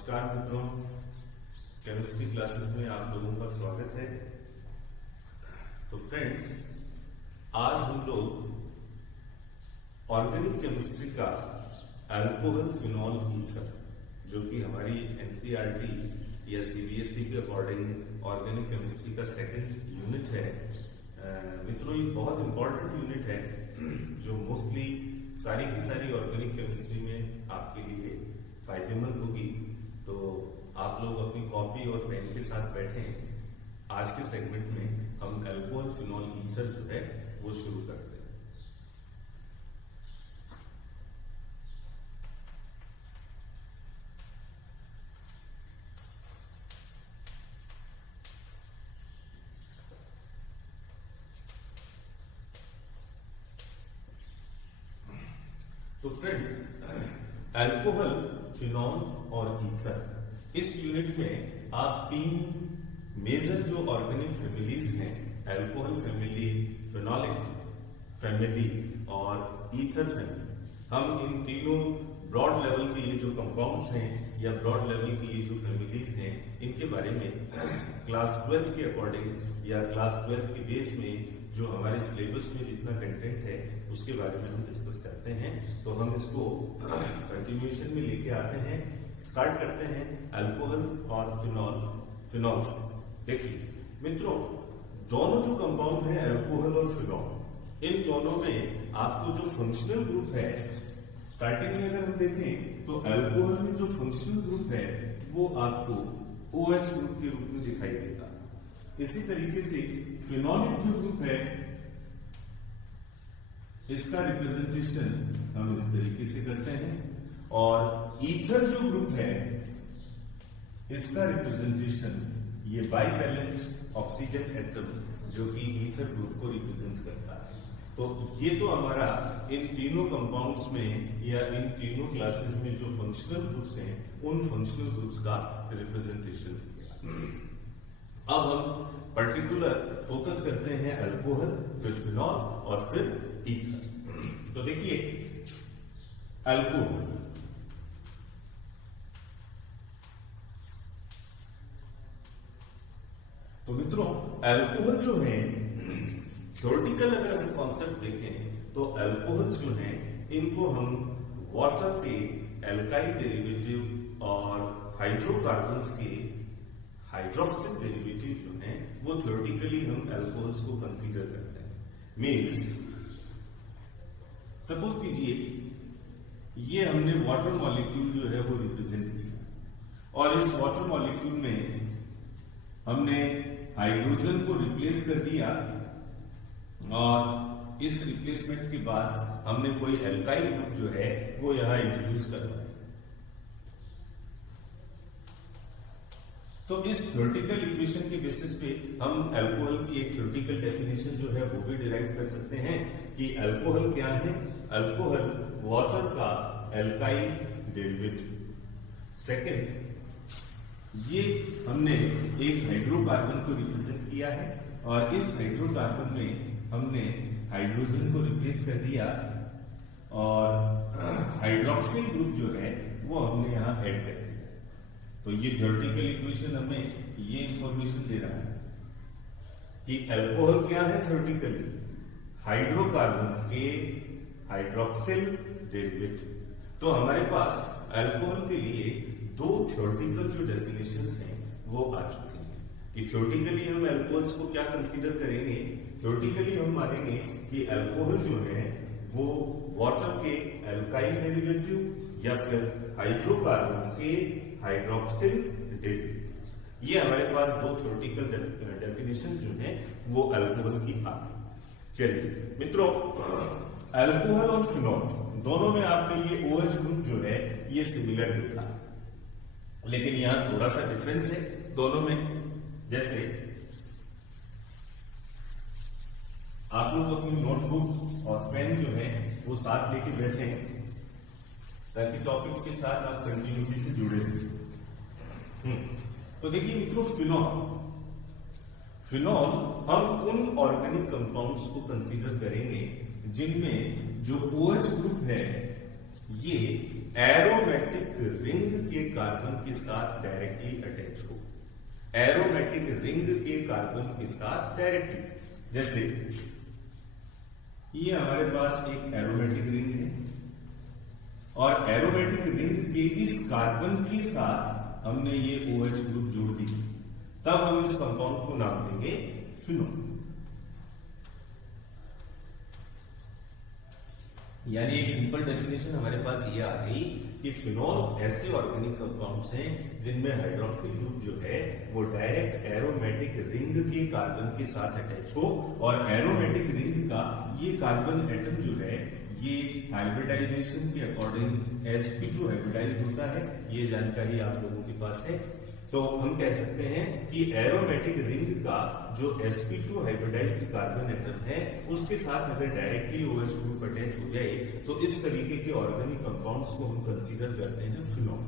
नमस्कार मित्रों, chemistry classes में आप लोगों का स्वागत है। तो फ्रेंड्स, आज हम लोग ऑर्गेनिक केमिस्ट्री का अल्कोहल फिनॉल ईथर, जो कि हमारी एनसीईआरटी या सीबीएसई के अकॉर्डिंग ऑर्गेनिक केमिस्ट्री का सेकंड यूनिट है। मित्रों, ये बहुत इंपॉर्टेंट यूनिट है जो मोस्टली सारी की सारी ऑर्गेनिक केमिस्ट्री में आपके लिए फायदेमंद होगी। तो आप लोग अपनी कॉपी और पेन के साथ बैठें। आज के सेगमेंट में हम अल्कोहल फिनॉल ईथर जो है वो शुरू करते हैं। तो फ्रेंड्स, अल्कोहल, फिनॉल और ईथर, इस यूनिट में आप तीन मेजर जो ऑर्गेनिक फैमिलीज हैं, अल्कोहल फैमिली, फिनॉलिक फैमिली और ईथर फैमिली, हम इन तीनों ब्रॉड लेवल के ये जो कंपाउंड्स हैं या ब्रॉड लेवल की ये जो फैमिलीज हैं, इनके बारे में क्लास 12 के अकॉर्डिंग या क्लास 12 के बेस में जो हमारे सिलेबस में जितना कंटेंट है उसके बारे में हम डिस्कस करते हैं। तो हम इसको कंटिन्यूएशन में लेके आते हैं। स्टार्ट करते हैं अल्कोहल और फिनॉल से। देखिए मित्रों, दोनों जो कंपाउंड है अल्कोहल और फिनॉल, इन दोनों में आपको जो फंक्शनल ग्रुप है, स्टार्टिंग में अगर हम देखें तो अल्कोहल में जो फंक्शनल ग्रुप है वो आपको OH ग्रुप के रूप में दिखाई देगा। इसी तरीके से फिनॉलिक जो ग्रुप है, इसका रिप्रेजेंटेशन हम इस तरीके से करते हैं, और ईथर जो ग्रुप है इसका रिप्रेजेंटेशन ये बाइवैलेंट ऑक्सीजन एटम जो कि ईथर ग्रुप को रिप्रेजेंट करता है। तो ये तो हमारा इन तीनों कंपाउंड्स में या इन तीनों क्लासेस में जो फंक्शनल ग्रुप्स हैं उन फंक्शनल ग्रुप्स का रिप्रेजेंटेशन किया। अब हम पर्टिकुलर फोकस करते हैं अल्कोहल, फिर फिनॉल और फिर ईथर। तो देखिए अल्कोहल, तो मित्रों अल्कोहल जो है, थ्योरेटिकल अगर हम कॉन्सेप्ट देखें तो अल्कोहल्स जो हैं इनको हम वाटर के एल्काइल डेरिवेटिव और हाइड्रोकार्बन्स के हाइड्रोक्सिल डेरिवेटिव जो हैं वो थ्योरेटिकली हम अल्कोहल्स को कंसीडर करते हैं। मीन्स सपोज कीजिए ये हमने वाटर मॉलिक्यूल जो है वो रिप्रेजेंट किया और इस वाटर मॉलिक्यूल में हमने हाइड्रोजन को रिप्लेस कर दिया और इस रिप्लेसमेंट के बाद हमने कोई एल्काइल ग्रुप जो है वो यहां इंट्रोड्यूस करवाया। तो इस थ्योरेटिकल इक्वेशन के बेसिस पे हम अल्कोहल की एक थ्योरेटिकल डेफिनेशन जो है वो भी डिराइव कर सकते हैं कि अल्कोहल क्या है। अल्कोहल वाटर का एल्काइल डेरिवेटिव। सेकेंड, ये हमने एक हाइड्रोकार्बन को रिप्रेजेंट किया है और इस हाइड्रोकार्बन में हमने हाइड्रोजन को रिप्लेस कर दिया और हाइड्रोक्सिल ग्रुप जो है वो हमने यहां ऐड कर दिया। तो ये थ्योरेटिकल इक्वेशन हमें ये इंफॉर्मेशन दे रहा है कि अल्कोहल क्या है थ्योरेटिकली, हाइड्रोकार्बन्स के हाइड्रोक्सिल डेरिवेटिव। तो हमारे पास अल्कोहल के लिए दो थ्योरेटिकल जो डेफिनेशंस हैं वो आ चुकी हैं कि थ्योरेटिकली हम अल्कोहल्स को क्या कंसीडर करेंगे। थ्योरेटिकली हम मानेंगे कि अल्कोहल जो है वो वाटर के एल्काइल डेरिवेटिव या फिर हाइड्रोकार्बन्स के हाइड्रोक्सिल डेरिवेटिव्स। ये हमारे पास दो थ्योरेटिकल डेफिनेशंस जो हैं वो अल्कोहल की आ गई। चलिए मित्रों, अल्कोहल और फिनॉल दोनों में आपने ये OH ग्रुप जो है ये सिमिलर देखा, लेकिन यहां थोड़ा सा डिफरेंस है दोनों में। जैसे आप लोग अपनी नोटबुक और पेन जो है वो साथ लेके बैठे ताकि टॉपिक के साथ आप कंटिन्यूटी से जुड़े रहे। तो देखिए मित्रों, फिनॉल हम उन ऑर्गेनिक कंपाउंड्स को कंसीडर करेंगे जिनमें जो OH ग्रुप है ये एरोमेटिक रिंग के कार्बन के साथ डायरेक्टली अटैच हो, एरोमेटिक रिंग के कार्बन के साथ डायरेक्टली। जैसे ये हमारे पास एक एरोमेटिक रिंग है और एरोमेटिक रिंग के इस कार्बन के साथ हमने ये OH ग्रुप जोड़ दी, तब हम इस कंपाउंड को नाम देंगे फिनोल। यानी एक सिंपल डेफिनेशन हमारे पास ये आ गई कि फिनोल ऐसे ऑर्गेनिक कंपाउंड्स हैं जिनमें हाइड्रोक्सिल ग्रुप जो है वो डायरेक्ट एरोमेटिक रिंग के कार्बन के साथ अटैच हो, और एरोमेटिक रिंग का ये कार्बन एटम जो है ये हाइब्रिडाइजेशन के अकॉर्डिंग sp2 हाइब्रिडाइज होता है। ये जानकारी आप लोगों के पास है। तो हम कह सकते हैं कि एरोमेटिक रिंग का जो sp2 हाइब्रिडाइज्ड कार्बन एटम है उसके साथ अगर डायरेक्टली OH ग्रुप अटैच हो जाए तो इस तरीके के ऑर्गेनिक कंपाउंड्स को हम कंसीडर करते हैं फिनोल।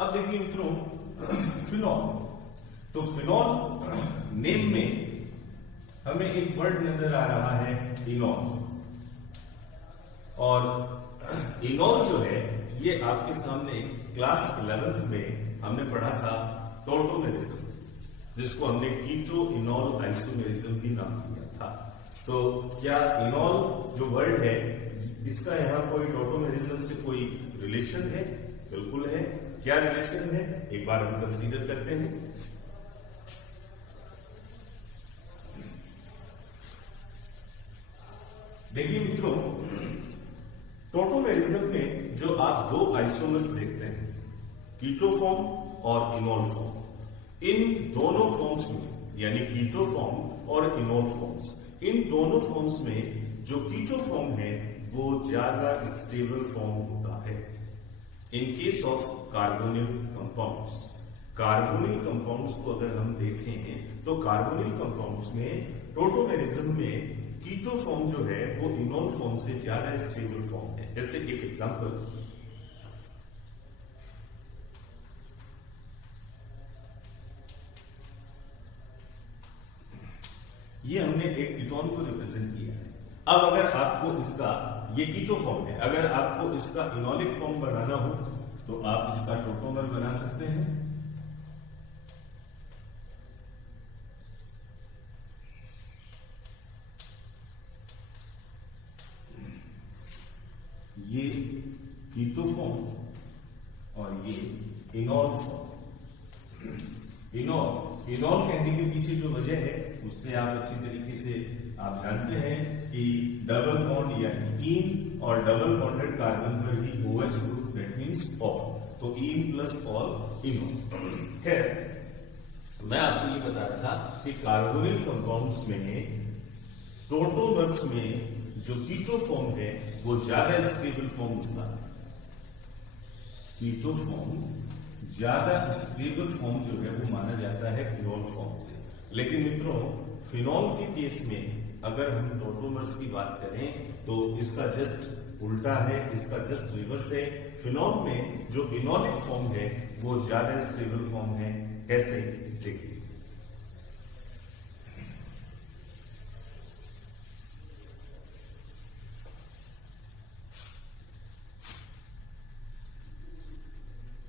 अब देखिए मित्रों, फिनोल, तो फिनोल नेम में हमें एक वर्ड नजर आ रहा है इनॉल, और इनॉल जो है ये आपके सामने क्लास 11th में हमने पढ़ा था टॉल्टोमेरिज्म, जिसको हमने कीटो इनॉल आइसोमेरिज्म भी नाम दिया था। तो क्या इनॉल जो वर्ड है इसका यहाँ कोई टॉल्टोमेरिज्म से कोई रिलेशन है? बिल्कुल है। क्या रिलेशन है एक बार हम कंसीडर करते हैं। देखिए मित्रों, टॉल्टोमेरिज्म में जो आप दो आइसोमर्स देखते हैं, कीटो फॉर्म और इनॉल फॉर्म, इन दोनों फॉर्म्स में यानी कीटो फॉर्म और इनॉल फॉर्म्स, इन दोनों फॉर्म्स में जो कीटो फॉर्म है वो ज्यादा स्टेबल फॉर्म होता है in case of carbonyl compounds. Carbonyl compounds को अगर हम देखें तो कार्बोनिल कंपाउंड्स में टॉल्टोमेरिज्म में कीटो फॉर्म जो है वो इनॉल फॉर्म से ज्यादा स्टेबल फॉर्म है। जैसे एक एग्जांपल, ये हमने एक कीटोन को रिप्रेजेंट किया है। अब अगर आपको इसका, ये कीटो फॉर्म है, अगर आपको इसका इनॉलिक फॉर्म बनाना हो तो आप इसका टोटोमर बना सकते हैं। ये कीटो फॉर्म और ये इनॉल फॉर्म। इनॉल कहने के पीछे जो वजह है उससे आप अच्छी तरीके से आप जानते हैं कि डबल बॉन्ड यानी इन और डबल बॉन्डेड कार्बन पर ही OH group, that means all, तो इन प्लस ऑल इनॉल। खैर, मैं आपको ये बता रहा था कि कार्बोनिल कंपाउंड्स में टोटोमर्स में जो कीटो फॉर्म है वो ज्यादा स्टेबल फॉर्म होता है। कीटो फॉर्म ज्यादा स्टेबल फॉर्म जो है वो माना जाता है फिनॉल फॉर्म से। लेकिन मित्रों, फिनॉल के केस में अगर हम टोटोमर्स की बात करें तो इसका जस्ट उल्टा है, इसका जस्ट रिवर्स है। फिनॉल में जो इनॉलिक फॉर्म है वो ज्यादा स्टेबल फॉर्म है। कैसे? देखिए,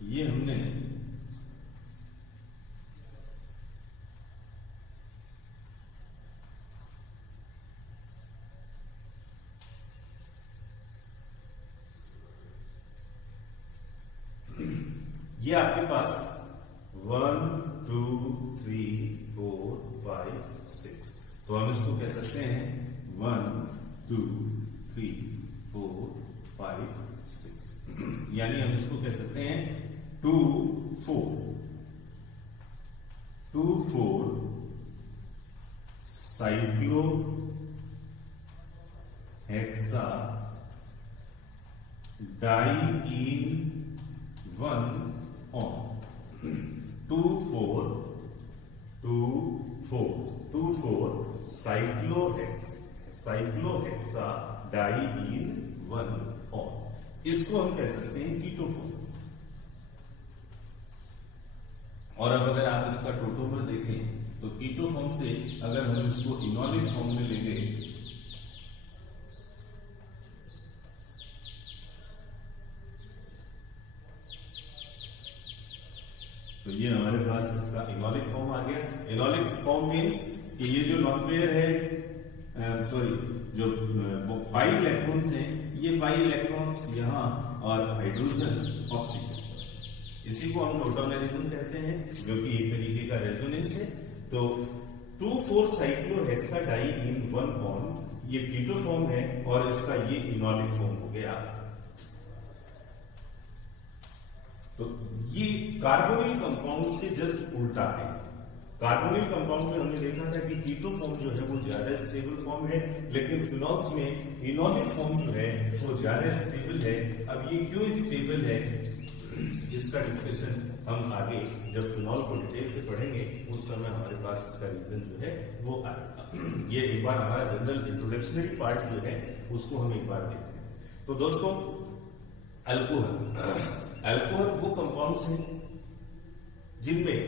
ये हमने ये आपके पास 1 2 3 4 5 6, तो हम इसको कह सकते हैं 1 2 3 4 5 6, यानी हम इसको कह सकते हैं 2 4 cyclohexadiene 1 one 2 4 cyclohexadiene 1 one, इसको हम कह सकते हैं कीटोफॉर्म। और अब अगर आप इसका टोटोमर देखें तो कीटो फॉर्म से अगर हम इसको इनॉलिक फॉर्म में लेंगे तो ये हमारे पास इसका इनॉलिक फॉर्म आ गया। इनॉलिक फॉर्म मीन्स कि ये जो लॉन पेयर है, जो पाई इलेक्ट्रॉन्स हैं, ये पाई इलेक्ट्रॉन्स यहाँ और हाइड्रोजन ऑक्सीजन, इसी को हम टोटोमेरिज्म कहते हैं, जो कि एक तरीके का रेजोनेंस है। तो 2,4 साइक्लोहेक्साडाई इन 1 बॉन्ड, ये कीटो फॉर्म है और इसका ये इनॉलिक फॉर्म हो गया। तो ये कार्बोनिल कंपाउंड से जस्ट उल्टा है। कार्बोनिल कंपाउंड में हमने देखा था कि कीटो फॉर्म जो है वो ज्यादा स्टेबल फॉर्म है, लेकिन फिनॉल्स में इनॉलिक फॉर्म जो है वो ज्यादा स्टेबल है। अब ये क्यों स्टेबल है, इसका डिस्कशन हम आगे जब फिनॉल को डिटेल से पढ़ेंगे उस समय हमारे पास इसका रीजन जो है वो आएगा। ये एक बार हमारा जनरल इंट्रोडक्शनरी पार्ट जो है उसको हम एक बार देखते हैं। तो दोस्तों, अल्कोहल वो कंपाउंड्स हैं जिनमें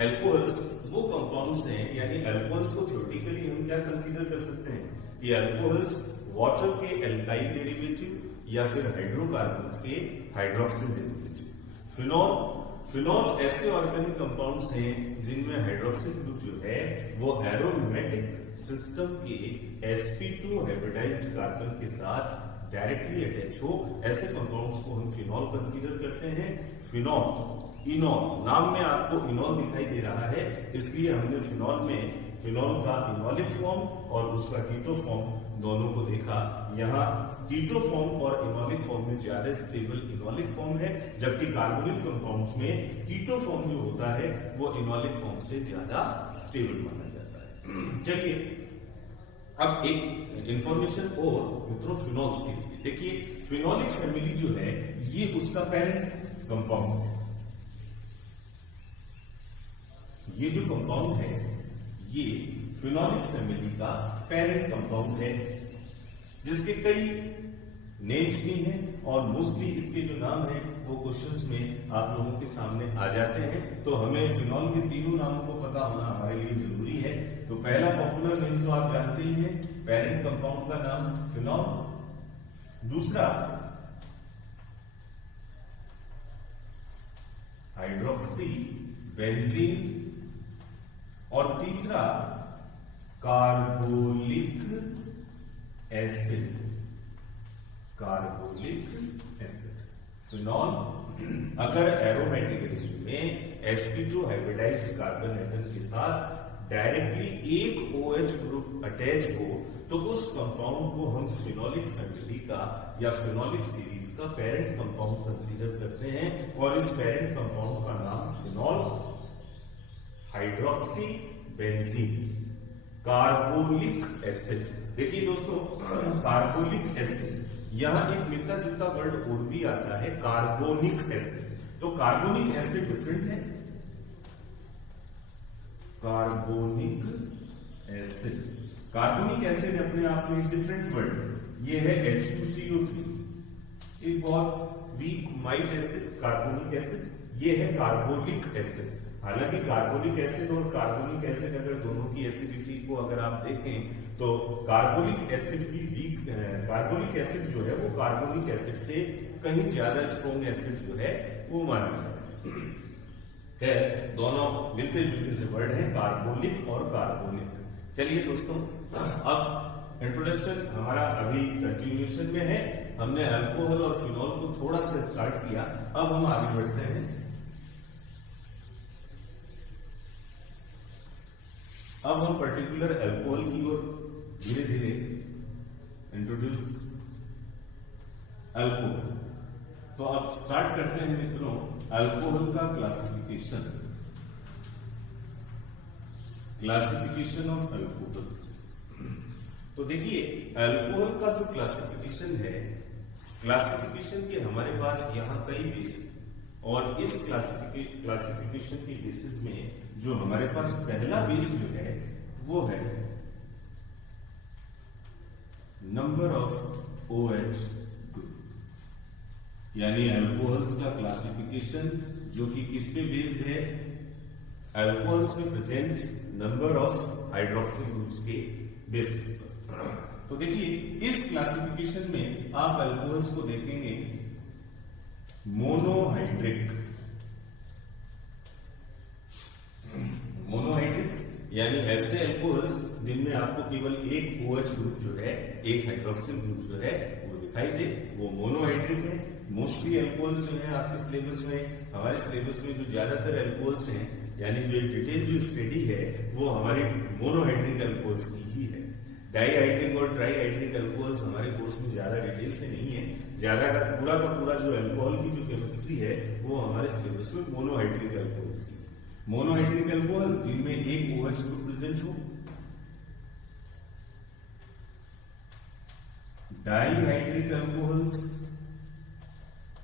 अल्कोहल्स वो कंपाउंड्स हैं, यानी अल्कोहल्स को थ्योरेटिकली हम क्या कंसीडर कर सकते हैं कि अल्कोहल्स वाटर के एल्काइल डेरिवेटिव या फिर हाइड्रोकार्बन्स के हाइड्रोक्सिल डेरिवेटिव। फिनॉल ऐसे ऑर्गेनिक कंपाउंड्स हैं जिनमें हाइड्रोक्सिल ग्रुप जो है वो एरोमेटिक सिस्टम के sp2 हाइब्रिडाइज्ड कार्बन के साथ डायरेक्टली अटैच हो, ऐसे कंपाउंड्स को हम फिनॉल कंसीडर करते हैं। फिनॉल, इनॉल, नाम में आपको इनॉल दिखाई दे रहा है, इसलिए हमने फिनॉल का इनॉलिक फॉर्म और उसका कीटो फॉर्म दोनों को देखा। यहाँ कीटो फॉर्म और इनॉलिक फॉर्म में ज्यादा स्टेबल इनॉलिक फॉर्म है, जबकि कार्बोनिल कंपाउंड्स में कीटो फॉर्म जो होता है वो इनॉलिक फॉर्म से ज्यादा स्टेबल माना जाता है। चलिए अब एक इंफॉर्मेशन और मित्रों फिनॉल्स के लिए देखिए, फिनॉलिक फैमिली जो है ये उसका पेरेंट कंपाउंड है। ये जो कंपाउंड है ये फिनॉलिक फैमिली का पेरेंट कंपाउंड है, जिसके कई नेम्स भी हैं और मोस्टली इसके जो नाम है वो क्वेश्चंस में आप लोगों के सामने आ जाते हैं। तो हमें फिनॉल के तीनों नामों को पता होना हमारे लिए जरूरी है। तो पहला पॉपुलर नेम तो आप जानते ही हैं, पेरेंट कंपाउंड का नाम फिनॉल। दूसरा हाइड्रोक्सी बेंजीन और तीसरा कार्बोलिक एसिड। फिनॉल अगर एरोमेटिक रिंग में sp2 हाइब्रिडाइज्ड कार्बन एटम के साथ डायरेक्टली एक OH ग्रुप अटैच हो तो उस कंपाउंड को हम फिनॉलिक फैमिली का या फिनॉलिक सीरीज का पेरेंट कंपाउंड कंसीडर करते हैं, और इस पेरेंट कंपाउंड का नाम phenol hydroxy benzene carbolic acid. देखिए दोस्तों, कार्बोलिक एसिड, यहां एक मिलता जुलता वर्ड और भी आता है कार्बोनिक एसिड। तो कार्बोनिक एसिड डिफरेंट है, कार्बोनिक एसिड अपने आप में डिफरेंट वर्ड, ये है H2CO3, एक बहुत weak mild acid carbonic acid. ये है कार्बोलिक एसिड। हालांकि कार्बोलिक एसिड और कार्बोनिक एसिड अगर दोनों की एसिडिटी को अगर आप देखें तो कार्बोलिक एसिड भी वीक, कार्बोलिक एसिड जो है वो कार्बोनिक एसिड से कहीं ज्यादा स्ट्रॉन्ग एसिड जो है वो माना जाता है। दोनों मिलते जुलते से वर्ड हैं, कार्बोलिक और कार्बोनिक। चलिए दोस्तों, अब इंट्रोडक्शन हमारा अभी कंटिन्यूएशन में है। हमने अल्कोहल और फिनॉल को थोड़ा सा स्टार्ट किया, अब हम आगे बढ़ते हैं। अब हम पर्टिकुलर अल्कोहल की ओर धीरे धीरे इंट्रोड्यूस अल्कोहल। तो अब स्टार्ट करते हैं मित्रों अल्कोहल का क्लासिफिकेशन ऑफ अल्कोहल्स। तो देखिए, अल्कोहल का जो क्लासिफिकेशन है, क्लासिफिकेशन के हमारे पास यहां कई बेस है, और इस क्लासिफिकेशन के बेसिस में जो हमारे पास पहला बेस जो है वो है नंबर ऑफ OH ग्रुप, यानी अल्कोहल्स का क्लासिफिकेशन जो कि किस पे बेस्ड है, अल्कोहल्स में present number of hydroxyl groups के बेसिस पर। तो देखिए, इस क्लासिफिकेशन में आप अल्कोहल्स को देखेंगे मोनोहाइड्रिक, यानी ऐसे अल्कोहल्स जिनमें आपको केवल एक OH ग्रुप जो है, एक हाइड्रोक्सिल ग्रुप जो है वो दिखाई दे, वो मोनोहाइड्रिक है। मोस्टली अल्कोहल्स जो है आपके सिलेबस में, हमारे सिलेबस में जो ज्यादातर अल्कोहल्स हैं, यानी जो एक डिटेल जो स्टडी है वो हमारे मोनोहाइड्रिक अल्कोहल्स की ही है। डाईहाइड्रिक और ट्राईहाइड्रिक अल्कोहल्स हमारे कोर्स में ज्यादा डिटेल से नहीं है। ज्यादा पूरा का पूरा जो अल्कोहल की जो केमिस्ट्री है वो हमारे सिलेबस में मोनोहाइड्रिक अल्कोहल्स की। मोनोहाइड्रिक अल्कोहल जिनमें एक OH ग्रुप प्रेजेंट हो। डाईहाइड्रिक अल्कोहल्स,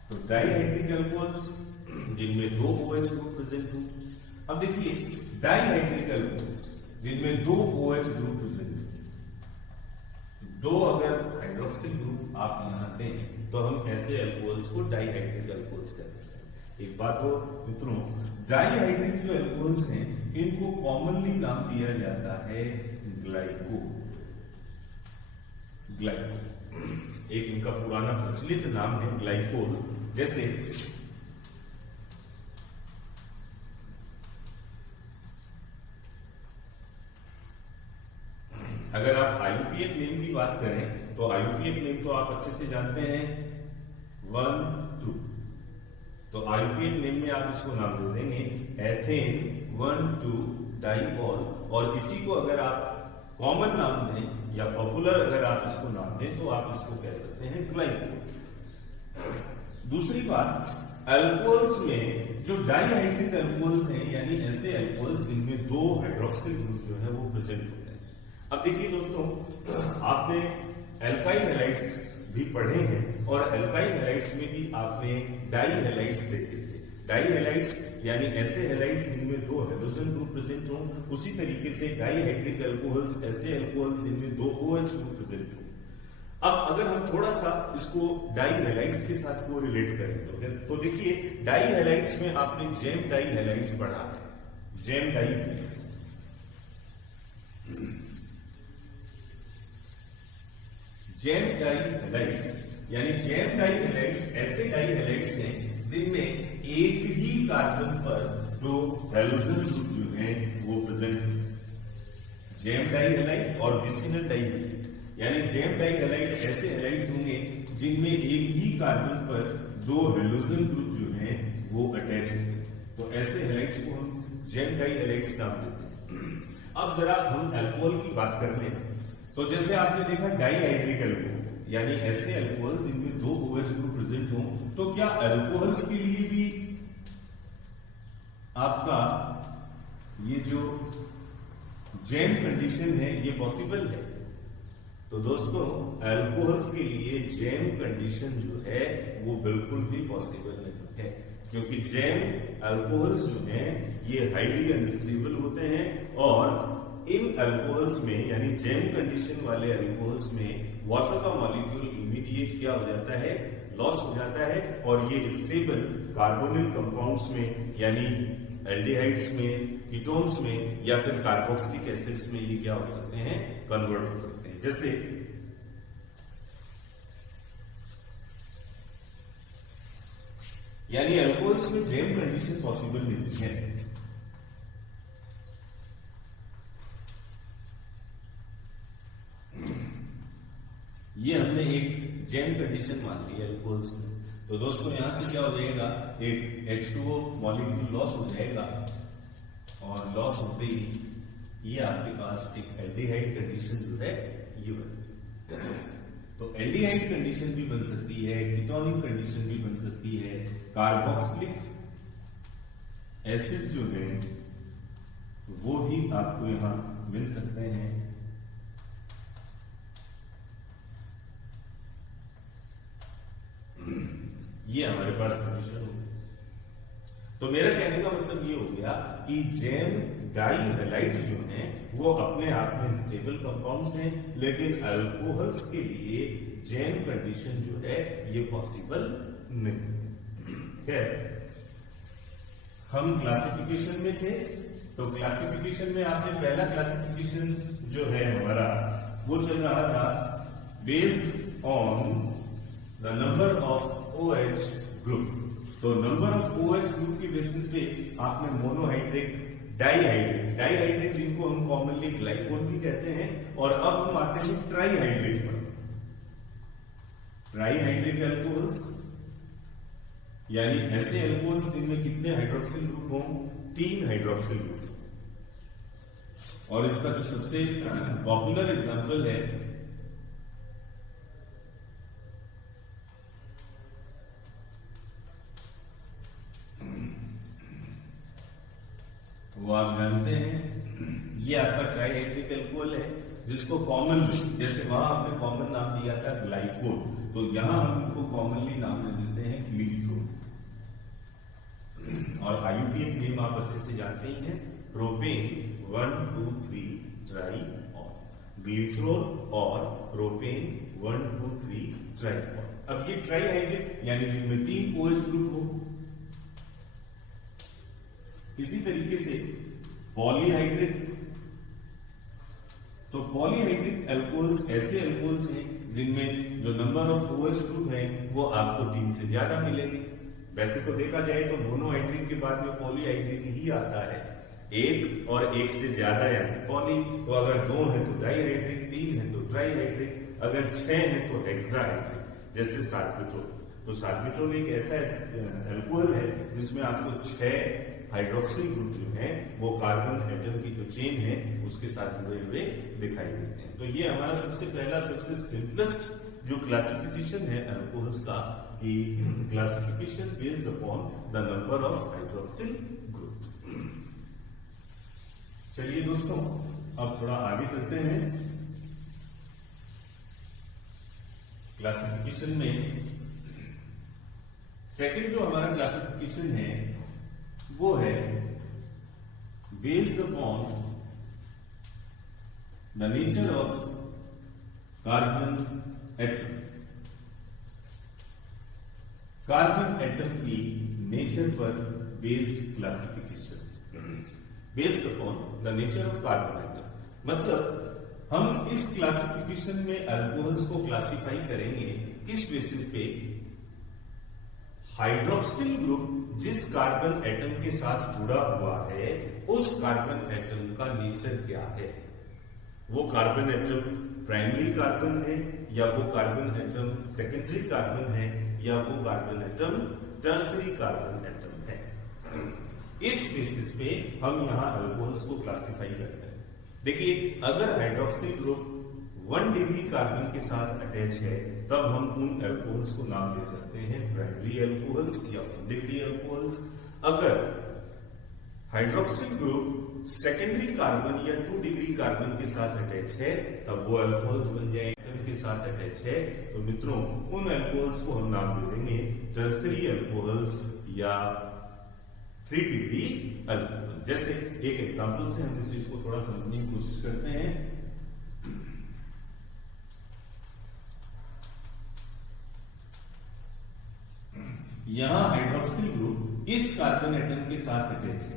तो डाईहाइड्रिक अल्कोहल्स जिनमें दो OH ग्रुप प्रेजेंट हो। अब देखिए डाईहाइड्रिक अल्कोहल्स जिनमें दो OH ग्रुप प्रेजेंट हो, दो अगर हाइड्रोक्सिल ग्रुप आप यहां दें तो हम ऐसे अल्कोहल्स को डाईहाइड्रिक अल्कोहल्स कहते हैं। एक बात हो मित्रों, डाईहाइड्रिक जो अल्कोहल्स हैं इनको कॉमनली नाम दिया जाता है ग्लाइको। एक इनका पुराना प्रचलित नाम है ग्लाइकोल। जैसे अगर आप IUPAC नेम की बात करें तो IUPAC नेम तो आप अच्छे से जानते हैं 1, 2। तो IUPAC नेम में आप इसको नाम दे देंगे एथेन 1, 2 डाइकॉल, और इसी को अगर आप कॉमन नाम दें या पॉपुलर अगर आप इसको नाम दें तो आप इसको कह सकते हैं ग्लाइकोल। दूसरी बात, अल्कोहल्स में जो डाईहाइड्रिक अल्कोहल्स हैं, यानी ऐसे अल्कोहल्स जिनमें दो हाइड्रोक्सिल ग्रुप जो है वो प्रेजेंट होते हैं। अब देखिए दोस्तों, आपने एल्काइल हैलाइड्स भी पढ़े हैं और एल्काइल हैलाइड्स में भी आपने डाई हैलाइड्स देखे थे। डाई हैलाइड्स यानी ऐसे हैलाइड्स जिनमें दो हाइड्रोजन ग्रुप प्रेजेंट हो। उसी तरीके से डाईहाइड्रिक अल्कोहल्स ऐसे अल्कोहल्स जिनमें दो OH ग्रुप प्रेजेंट हो। अब अगर हम थोड़ा सा इसको डाई हैलाइड्स के साथ को रिलेट करें तो देखिए डाई हैलाइड्स में आपने जेम डाई हैलाइड्स पढ़ा है। Gem dihalides, gem dihalides यानी जेम डाई हैलाइड्स ऐसे डाई हैलाइड्स हैं जिनमें एक ही कार्बन पर दो हैलोजन ग्रुप जो हैं वो प्रेजेंट है। जेम डाई हैलाइड और विसिनल डाई हैलाइड, यानी जेम डाई हैलाइड ऐसे हैलाइड्स होंगे जिनमें एक ही कार्बन पर दो हैलोजन ग्रुप जो हैं वो अटैच होंगे। तो ऐसे हैलाइड्स को हम जेम डाई हैलाइड्स नाम देते हैं। अब जरा हम अल्कोहल की बात कर लें तो जैसे आपने देखा डाईहाइड्रिक अल्कोहल यानी ऐसे अल्कोहल जिनमें दो OH ग्रुप प्रेजेंट हो, तो क्या अल्कोहल्स के लिए भी आपका ये जो जेम कंडीशन है ये पॉसिबल है? तो दोस्तों अल्कोहल्स के लिए जेम कंडीशन जो है वो बिल्कुल भी पॉसिबल नहीं है, क्योंकि जेम अल्कोहल्स जो हैं ये हाईली अनस्टेबल होते हैं और इन अल्कोहल्स में यानी जेम कंडीशन वाले अल्कोहल्स में वाटर का मॉलिक्यूल इमीडिएट क्या हो जाता है, लॉस हो जाता है, और ये स्टेबल कार्बोनिल कंपाउंड्स में यानी एल्डिहाइड्स में, कीटोन्स में या फिर कार्बोक्सिलिक एसिड्स में ये क्या हो सकते हैं, कन्वर्ट हो सकते हैं। जैसे यानी अल्कोहल्स में जेम कंडीशन पॉसिबल नहीं है। ये हमने एक जेम कंडीशन मान ली अल्कोहल्स में। तो दोस्तों यहां से क्या हो जाएगा, एक H2O मॉलिक्यूल लॉस हो जाएगा और लॉस होते ही ये आपके पास एक एल्डिहाइड कंडीशन जो है ये बन। तो एल्डिहाइड कंडीशन भी बन सकती है, कीटोनिक कंडीशन भी बन सकती है, कार्बोक्सिलिक एसिड जो है वो भी आपको यहां मिल सकते हैं। ये हमारे पास कंडीशन हो। तो मेरा कहने का मतलब ये हो गया कि जेम डाई हैलाइड जो हैं वो अपने आप में स्टेबल कंपाउंड्स हैं, लेकिन अल्कोहल्स के लिए जेम कंडीशन जो है ये पॉसिबल नहीं है। हम क्लासिफिकेशन में थे, तो क्लासिफिकेशन में आपने पहला क्लासिफिकेशन जो है हमारा वो चल रहा था based on the number of OH group. तो नंबर ऑफ OH ग्रुप की बेसिस पे आपने मोनोहाइड्रिक, डाईहाइड्रेट जिनको हम कॉमनली ग्लाइकोल भी कहते हैं। और अब हम आते हैं ट्राईहाइड्रेट पर। ट्राईहाइड्रेट अल्कोहल्स यानी ऐसे अल्कोहल्स जिनमें कितने हाइड्रोक्सिल ग्रुप हों, 3 हाइड्रोक्सिल ग्रुप। और इसका जो सबसे पॉपुलर एग्जांपल है वो आप जानते हैं, ये आपका ट्राईहाइड्रिक अल्कोहल है जिसको कॉमन, जैसे वहां आपने कॉमन नाम दिया था ग्लाइकोल, तो यहां हम इनको कॉमनली नाम दे देते हैं ग्लिसरॉल। और आईयूपीएक नेम आप अच्छे से जानते ही हैं, प्रोपेन 1 2 3 ट्राईऑल, ग्लिसरॉल और प्रोपेन 1 2 3 ट्राईऑल। अब ये ट्राईहाइड्रिक यानी जिनमें 3 OH ग्रुप हो। इसी तरीके से पॉलीहाइड्रिक, तो पॉलीहाइड्रिक अल्कोहल्स ऐसे अल्कोहल्स हैं जिनमें जो नंबर ऑफ OH ग्रुप है वो आपको 3 से ज्यादा मिलेंगे। वैसे तो देखा जाए तो मोनोहाइड्रिक के बाद में पॉलीहाइड्रिक ही आता है, 1 और 1 से ज्यादा है पॉली। तो अगर 2 है तो डाईहाइड्रिक, 3 है तो ट्राईहाइड्रिक, अगर 6 है तो हेक्साहाइड्रिक, जैसे साल्बिट्रोल। तो साल्बिट्रोल एक ऐसा अल्कोहल है जिसमें आपको 6 हाइड्रोक्सिल ग्रुप जो है वो कार्बन एटम की जो चेन है उसके साथ जुड़े हुए दिखाई देते हैं। तो ये हमारा सबसे पहला, सबसे सिंपलेस्ट जो क्लासिफिकेशन है अल्कोहल्स का, कि classification based upon the number of hydroxyl group. चलिए दोस्तों, अब थोड़ा आगे चलते हैं। क्लासिफिकेशन में सेकंड जो हमारा क्लासिफिकेशन है वो है based upon the nature of carbon atom. Carbon atom की नेचर पर based classification, based upon the nature of carbon atom. मतलब हम इस क्लासिफिकेशन में अल्कोहल्स को क्लासिफाई करेंगे किस बेसिस पे, हाइड्रोक्सिल ग्रुप जिस कार्बन एटम के साथ जुड़ा हुआ है उस कार्बन एटम का नेचर क्या है। वो कार्बन एटम प्राइमरी कार्बन है, या वो कार्बन एटम सेकेंडरी कार्बन है, या वो carbon atom tertiary carbon atom है। इस बेसिस पे हम यहां अल्कोहल्स को क्लासिफाई करते हैं। देखिए, अगर हाइड्रोक्सिल ग्रुप 1 डिग्री कार्बन के साथ अटैच है तब हम उन अल्कोहल्स को नाम दे सकते हैं प्राइमरी अल्कोहल्स या 1 डिग्री अल्कोहल्स। अगर हाइड्रोक्सिल ग्रुप सेकेंडरी कार्बन या 2 डिग्री कार्बन के साथ अटैच है तब वो अल्कोहल्स बन जाए। एटम के साथ अटैच है तो मित्रों उन अल्कोहल्स को हम नाम दे देंगे टर्सरी अल्कोहल्स या 3 डिग्री अल्कोहल। जैसे एक एग्जांपल से हम इस चीज को थोड़ा समझने की कोशिश करते हैं। यहां हाइड्रोक्सिल ग्रुप इस कार्बन एटम के साथ अटैच है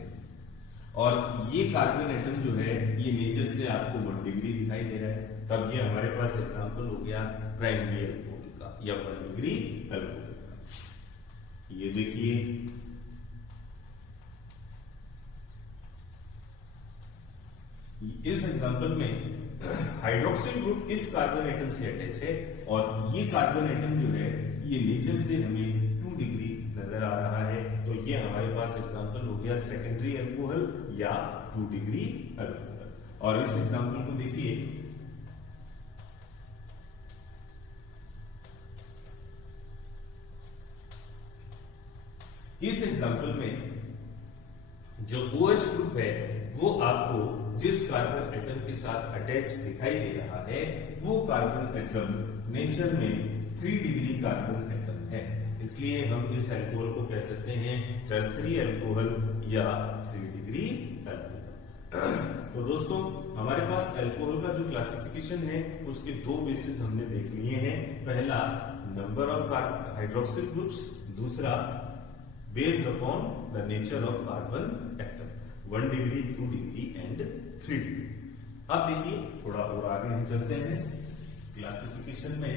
और ये कार्बन एटम जो है ये नेचर से आपको 1 डिग्री दिखाई दे रहा है, तब ये हमारे पास एग्जांपल हो गया प्राइमरी अल्कोहल का या 1 डिग्री अल्कोहल का। ये देखिए, इस एग्जांपल में हाइड्रोक्सिल ग्रुप इस कार्बन एटम से अटैच है और ये कार्बन एटम जो है ये नेचर से हमें 2 डिग्री नजर आ रहा है, तो ये हमारे पास एग्जांपल हो गया सेकेंडरी अल्कोहल या 2 डिग्री अल्कोहल। और इस एग्जांपल को देखिए, इस एग्जांपल में जो OH ग्रुप है वो आपको जिस कार्बन एटम के साथ अटैच दिखाई दे रहा है वो कार्बन एटम नेचर में 3 डिग्री कार्बन एटम है, इसलिए हम इस अल्कोहल को कह सकते हैं टर्सरी अल्कोहल या 3 डिग्री अल्कोहल। तो दोस्तों हमारे पास अल्कोहल का जो क्लासिफिकेशन है उसके 2 बेसिस हमने देख लिए हैं। पहला नंबर ऑफ हाइड्रोक्सिल ग्रुप्स, दूसरा based upon the nature of carbon atom, 1 degree 2 degree and 3 degree. अब देखिए थोड़ा और आगे हम चलते हैं क्लासिफिकेशन में।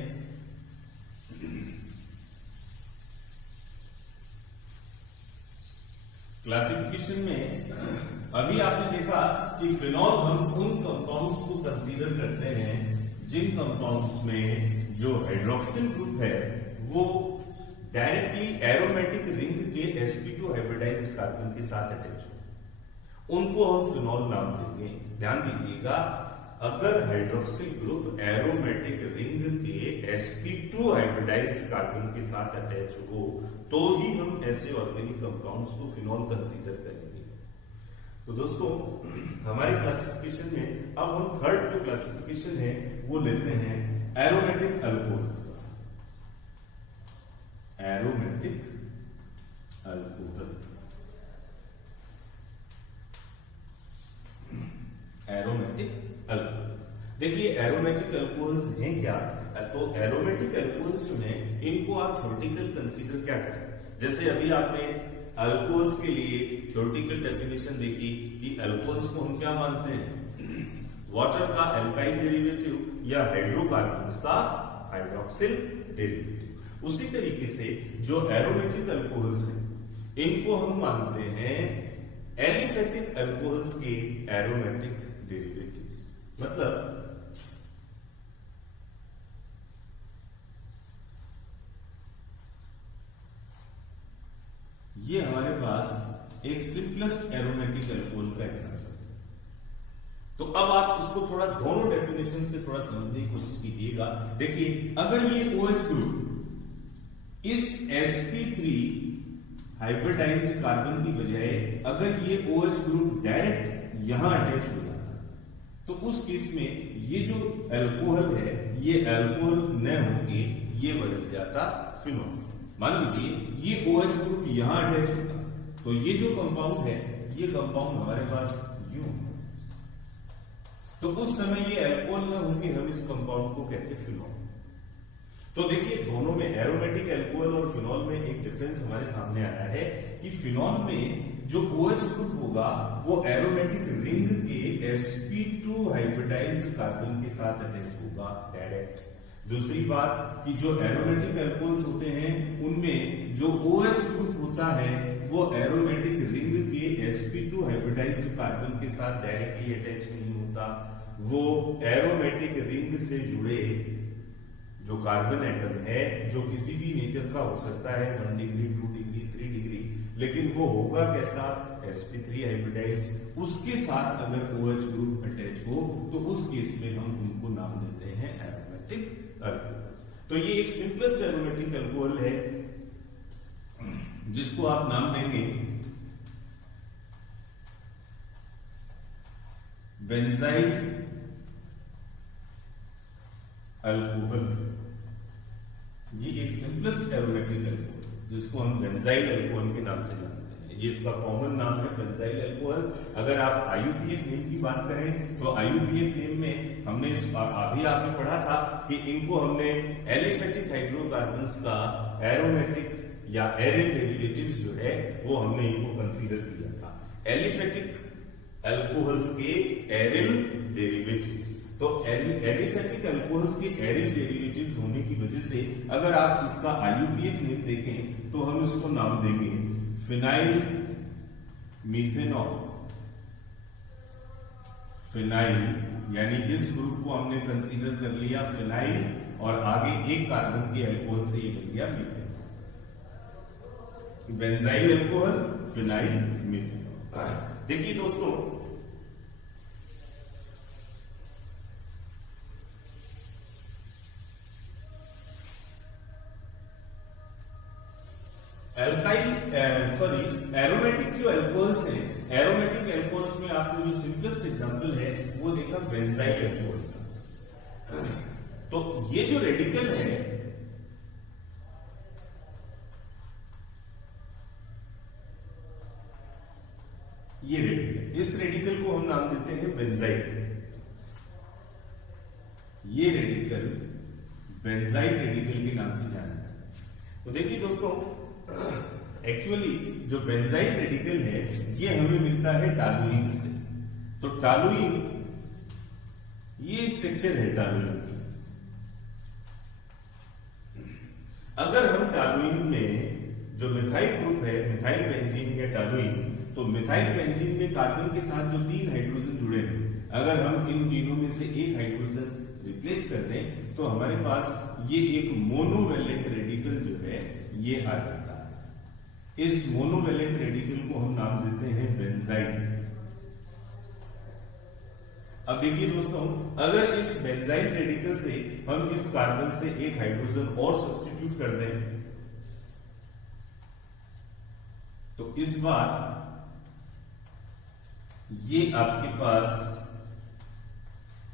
क्लासिफिकेशन में अभी आपने देखा कि फिनॉल हम उन कंपाउंड्स को कंसीडर करते हैं जिन कंपाउंड्स में जो हाइड्रोक्सिल ग्रुप है वो डायरेक्टली एरोमेटिक रिंग के sp2 हाइब्रिडाइज्ड कार्बन के साथ अटैच हो, उनको हम फिनॉल नाम देंगे। ध्यान दीजिएगा, अगर हाइड्रोक्सिल ग्रुप एरोमेटिक रिंग के sp2 हाइब्रिडाइज्ड कार्बन के साथ अटैच हो तो ही हम ऐसे ऑर्गेनिक कंपाउंड्स को फिनॉल कंसीडर करेंगे। तो दोस्तों, हमारे क्लासिफिकेशन में अब हम थर्ड जो क्लासिफिकेशन है वो लेते हैं एरोमेटिक अल्कोहल्स का। Aromatic alcohol, aromatic alcohols. देखिए एरोमेटिक अल्कोहल्स हैं क्या? तो एरोमेटिक अल्कोहल्स जो हैं इनको आप थ्योरेटिकल कंसीडर क्या करें? जैसे अभी आपने अल्कोहल्स के लिए थ्योरेटिकल डेफिनेशन देखी कि अल्कोहल्स को हम क्या मानते हैं? वाटर का एल्काइल डेरिवेटिव या हाइड्रोकार्बन्स का हाइड्रोक्सिल डेरिवेटिव। उसी तरीके से जो एरोमेटिक अल्कोहल्स हैं इनको हम मानते हैं एलिफेटिक अल्कोहल्स के एरोमेटिक डेरिवेटिव्स। मतलब ये हमारे पास एक सिंपलेस्ट एरोमेटिक अल्कोहल का एग्जांपल है। तो अब आप इसको थोड़ा दोनों डेफिनेशन से थोड़ा समझने की कोशिश कीजिएगा। देखिए, अगर ये OH ग्रुप इस sp3 हाइब्रिडाइज्ड कार्बन की बजाय अगर ये OH ग्रुप डायरेक्ट यहां अटैच हो जाता तो उस केस में ये जो अल्कोहल है ये अल्कोहल न होके ये बदल जाता फिनॉल। मान लीजिए ये OH ग्रुप यहां अटैच होता तो ये जो कंपाउंड है ये कंपाउंड हमारे पास यूं, तो उस समय ये अल्कोहल न होके हम इस कंपाउंड को कहते फिनॉल। तो देखिए, दोनों में एरोमेटिक अल्कोहल और फिनॉल में एक डिफरेंस हमारे सामने आया है कि फिनॉल में जो OH ग्रुप होगा वो एरोमेटिक रिंग के sp2 हाइब्रिडाइज्ड कार्बन के साथ अटैच होगा डायरेक्ट। दूसरी बात कि जो एरोमेटिक अल्कोहल्स होते हैं उनमें जो OH ग्रुप होता है वो एरोमेटिक रिंग के sp2 हाइब्रिडाइज्ड कार्बन के साथ डायरेक्टली अटैच नहीं होता, वो एरोमेटिक रिंग से जुड़े जो कार्बन एटम है जो किसी भी नेचर का हो सकता है, 1 डिग्री 2 डिग्री 3 डिग्री, लेकिन वो होगा कैसा? sp3 hybridised. उसके साथ अगर OH ग्रुप अटैच हो तो उस केस में हम उनको नाम देते हैं एरोमेटिक अल्कोहल्स। तो ये एक सिंपलेस्ट एरोमेटिक अल्कोहल है जिसको आप नाम देंगे बेंजाइल अल्कोहल। ये एक सिंपलेस्ट एरोमेटिक अल्कोहल जिसको हम बेंजाइल अल्कोहल के नाम से जानते हैं। ये इसका कॉमन नाम है बेंजाइल अल्कोहल। अगर आप IUPAC नेम की बात करें तो IUPAC नेम में हमने अभी आपने पढ़ा था कि इनको हमने एलिफेटिक हाइड्रोकार्बन्स का एरोमेटिक या एरिल डेरिवेटिव्स जो है वो हमने इनको कंसीडर किया था। एलिफेटिक अल्कोहल्स के एरिल डेरिवेटिव्स। तो एलिफेटिक अल्कोहल्स के एरिल डेरिवेटिव्स होने की वजह से अगर आप इसका IUPAC नेम देखें तो हम इसको नाम देंगे फिनाइल मीथेनॉल। फिनाइल यानी इस ग्रुप को हमने कंसीडर कर लिया फिनाइल और आगे एक कार्बन के अल्कोहल से ये बन गया methanol. Benzyl alcohol, phenyl, methanol. देखिए दोस्तों, एरोमेटिक जो अल्कोहल्स है, एरोमेटिक अल्कोहल्स में आपको जो सिंपलेस्ट एग्जांपल है वो देखा बेंजाइल अल्कोहल का। तो ये जो रेडिकल है ये रेडिकल, इस रेडिकल को हम नाम देते हैं बेंजाइल। ये रेडिकल बेंजाइल रेडिकल के नाम से जाना जाता है। तो देखिए दोस्तों, एक्चुअली जो बेंजाइल रेडिकल है ये हमें मिलता है टॉलुइन से। तो टॉलुइन ये स्ट्रक्चर है टॉलुइन की। अगर हम टॉलुइन में जो मिथाइल ग्रुप है, मिथाइल बेंजीन या टॉलुइन, तो मिथाइल बेंजीन में कार्बन के साथ जो 3 हाइड्रोजन जुड़े हैं, अगर हम इन तीनों में से एक हाइड्रोजन रिप्लेस कर दें तो हमारे पास ये एक मोनोवैलेंट रेडिकल जो है ये आ जाता है। इस मोनोवैलेंट रेडिकल को हम नाम देते हैं बेंजाइल। अब देखिए दोस्तों, अगर इस बेंजाइल रेडिकल से हम इस कार्बन से एक हाइड्रोजन और सब्स्टिट्यूट कर दें तो इस बार ये आपके पास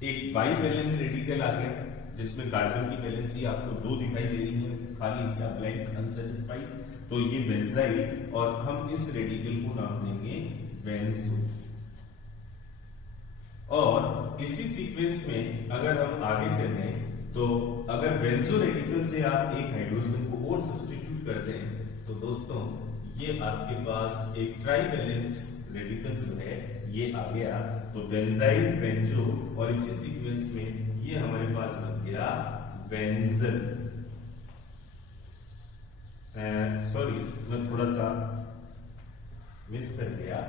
एक बाईवैलेंट रेडिकल आ गया, जिसमें कार्बन की वैलेंसी आपको 2 दिखाई दे रही है, खाली या ब्लैंक अनसेटिस्फाइड। तो ये बेंजाइल और हम इस रेडिकल को नाम देंगे बेंजो। और इसी सीक्वेंस में अगर हम आगे चलें तो अगर बेंजो रेडिकल से आप एक हाइड्रोजन को और सब्स्टिट्यूट कर दें तो दोस्तों ये आपके पास एक ट्राइवैलेंट रेडिकल जो है ये आ गया। तो बेंजाइल, बेंजो और इसी सीक्वेंस में ये हमारे पास बन गया बेंजल। सॉरी, मैं थोड़ा सा मिस कर गया।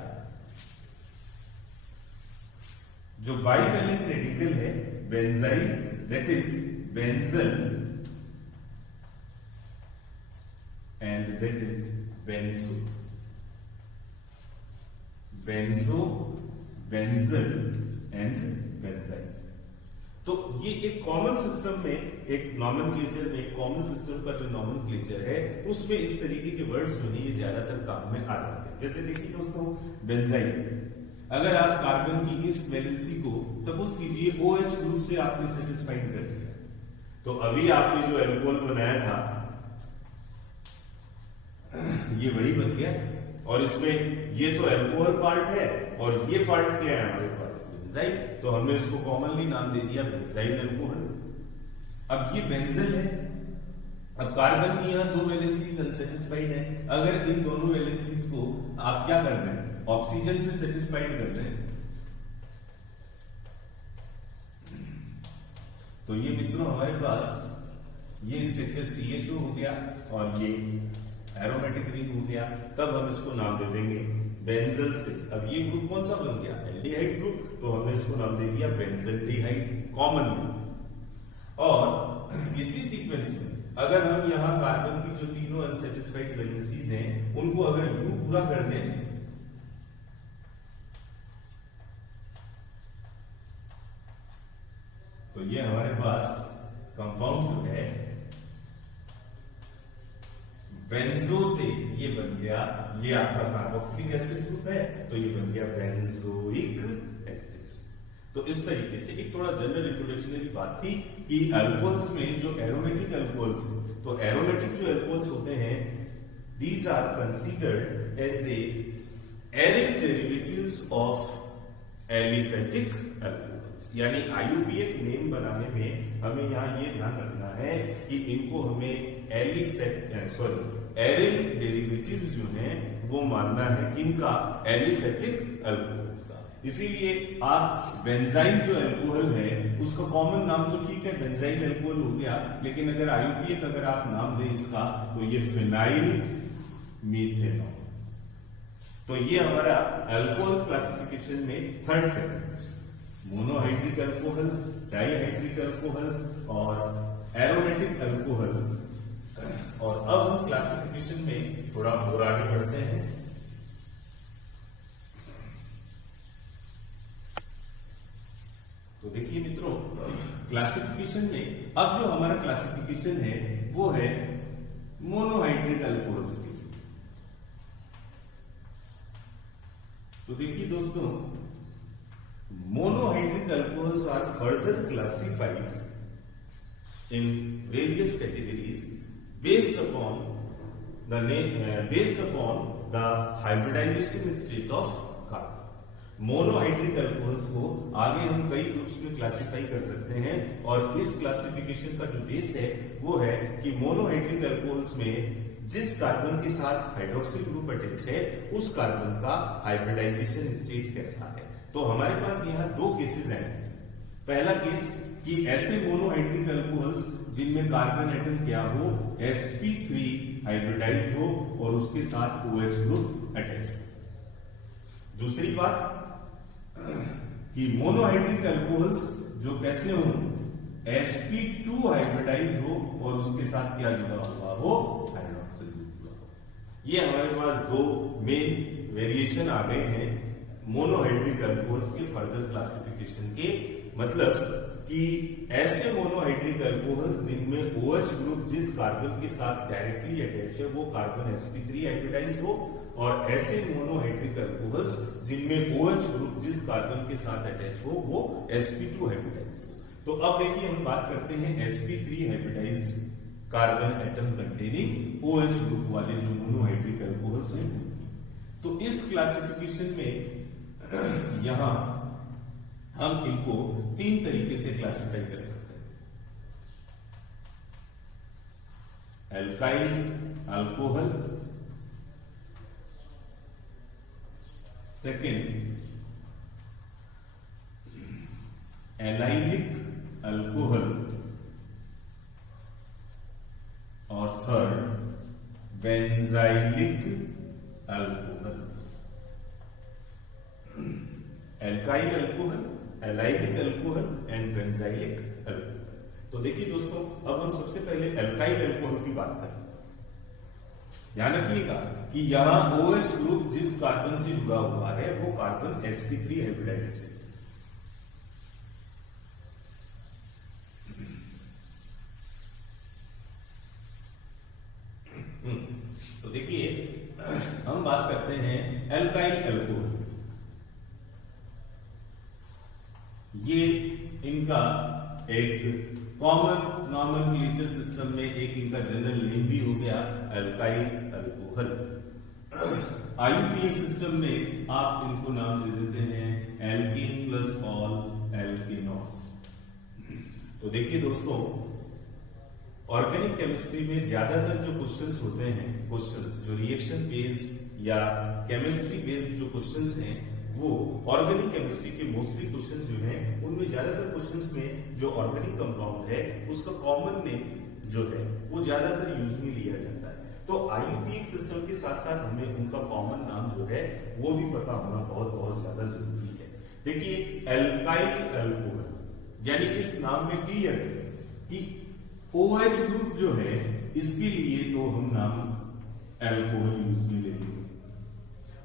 जो बाईवैलेंट रेडिकल है benzyl, that is benzal and that is benzo. Benzo, benzal and benzyl. तो ये एक कॉमन सिस्टम में, एक नॉमेनक्लेचर में, कॉमन सिस्टम का जो नॉमेनक्लेचर है उसमें इस तरीके के वर्ड्स जो है ये ज्यादातर काम में आ जाते हैं। जैसे देखिए दोस्तों, बेंजाइल, अगर आप कार्बन की इस वैलेंसी को सपोज कीजिए OH ग्रुप से आपने सेटिस्फाइड कर दिया, तो अभी आपने जो एल्कोहल बनाया था ये वही बन गया। और इसमें ये तो एल्कोहल पार्ट है और ये पार्ट क्या है हमारे पास, बेंजाइल। तो हमने इसको कॉमनली नाम दे दिया बेंजाइल एल्कोहल। अब ये बेंजल है। अब कार्बन की यहां 2 वैलेंसीज अनसेटिस्फाइड है। अगर इन दोनों वैलेंसीज को आप क्या कर दें, ऑक्सीजन से सेटिस्फाइड कर दें, तो ये मित्रों हमारे पास ये स्ट्रक्चर CHO हो गया और ये एरोमेटिक रिंग हो गया। तब हम इसको नाम दे देंगे बेंजल से। अब ये ग्रुप कौन सा बन गया, एल्डिहाइड ग्रुप, तो हमने इसको नाम दे दिया बेंजल्डिहाइड कॉमन ग्रुप। और इसी सीक्वेंस में अगर हम यहां कार्बन की जो तीनों अनसेटिस्फाइड वैलेंसीज हैं उनको अगर यू पूरा कर दें तो ये हमारे पास कंपाउंड जो है बेंजो से ये बन गया, ये आपका कार्बोक्सिलिक एसिड ग्रुप है तो ये बन गया बेंजोइक एसिड। तो इस तरीके से एक थोड़ा जनरल इंट्रोडक्शनरी बात थी कि अल्कोहल्स में जो एरोमेटिक अल्कोहल्स, तो एरोमेटिक जो अल्कोहल्स होते हैं these are considered as a aryl derivatives of aliphatic alcohols. यानी IUPAC नेम बनाने में हमें यहाँ ये ध्यान रखना है कि इनको हमें एरिल डेरिवेटिव्स जो हैं वो मानना है किनका, एलिफेटिक अल्कोहल्स का। इसीलिए आप बेंजाइल जो अल्कोहल है उसका कॉमन नाम तो ठीक है बेंजाइल अल्कोहल हो गया, लेकिन अगर IUPAC अगर आप नाम दें इसका तो ये फिनाइल मीथेनॉल। तो ये हमारा अल्कोहल क्लासिफिकेशन में third segment, monohydric alcohol, dihydric alcohol और एरोमेटिक अल्कोहल। और अब हम क्लासिफिकेशन में थोड़ा और आगे बढ़ते हैं। तो देखिए मित्रों, क्लासिफिकेशन में अब जो हमारा क्लासिफिकेशन है वो है मोनोहाइड्रिक अल्कोहल्स की। तो देखिए दोस्तों, monohydric alcohols are further classified in various categories based upon the hybridization state of carbon। Monohydric alcohols को आगे हम कई ग्रुप्स में क्लासिफाई कर सकते हैं और इस क्लासिफिकेशन का जो बेस है वो है कि मोनोहाइड्रिक अल्कोहल्स में जिस कार्बन के साथ हाइड्रोक्सिल ग्रुप अटैच है उस कार्बन का हाइब्रिडाइजेशन स्टेट कैसा है। तो हमारे पास यहाँ 2 केसेस हैं। पहला केस कि ऐसे मोनोहाइड्रिक अल्कोहल्स जिनमें कार्बन एटम क्या हो, sp3 हाइब्रिडाइज्ड हो और उसके साथ OH ग्रुप अटैच हो। दूसरी बात कि मोनोहाइड्रिक अल्कोहल्स जो कैसे हो, sp2 हाइब्रिडाइज्ड हो और उसके साथ क्या जुड़ा हुआ हो, हाइड्रोक्सिल ग्रुप जुड़ा हो। ये हमारे पास दो मेन वेरिएशन आ गए हैं मोनोहाइड्रिक अल्कोहल्स के फर्दर क्लासिफिकेशन के। मतलब कि ऐसे मोनोहाइड्रिक अल्कोहल्स जिनमें OH ग्रुप जिस कार्बन के साथ डायरेक्टली अटैच है वो कार्बन sp3 हाइब्रिडाइज्ड हो, और ऐसे मोनोहाइड्रिक अल्कोहल्स जिनमें OH ग्रुप जिस कार्बन के साथ अटैच हो वो sp2 हाइब्रिडाइज्ड हो। तो अब देखिए हम बात करते हैं sp3 hybridised carbon atom containing OH group वाले जो मोनोहाइड्रिक अल्कोहल्स हैं। तो इस क्लासिफिकेशन में यहां हम इनको तीन तरीके से क्लासिफाई कर सकते हैं। Alkyl alcohol, second allylic alcohol, और third benzylic alcohol. Alkyl alcohol, allylic alcohol and benzylic alcohol. तो देखिए दोस्तों, अब हम सबसे पहले एल्काइल अल्कोहल की बात करें। ध्यान रखिएगा कि यहां OH ग्रुप जिस कार्बन से जुड़ा हुआ है वो कार्बन sp3 हाइब्रिडाइज्ड है। तो देखिए हम बात करते हैं एल्काइल अल्कोहल। ये इनका एक कॉमन नॉमेनक्लेचर सिस्टम में एक इनका जनरल नेम भी हो गया एल्काइल अल्कोहल। IUPAC सिस्टम में आप इनको नाम दे देते हैं एल्कीन प्लस ऑल एल्कीनॉल। तो देखिए दोस्तों, ऑर्गेनिक केमिस्ट्री में ज्यादातर जो क्वेश्चंस होते हैं, क्वेश्चंस जो रिएक्शन बेस्ड या केमिस्ट्री बेस्ड जो क्वेश्चंस हैं, वो ऑर्गेनिक केमिस्ट्री के मोस्टली क्वेश्चंस जो हैं उनमें ज्यादातर क्वेश्चंस में जो ऑर्गेनिक कंपाउंड है उसका कॉमन नेम जो है वो ज्यादातर यूज में लिया जाता है। तो IUPAC सिस्टम के साथ साथ हमें उनका कॉमन नाम जो है वो भी पता होना बहुत बहुत ज्यादा जरूरी है। देखिए एल्काइल अल्कोहल यानी इस नाम में क्लियर है कि OH ग्रुप जो है इसके लिए तो हम नाम एल्कोहल यूज में लेंगे,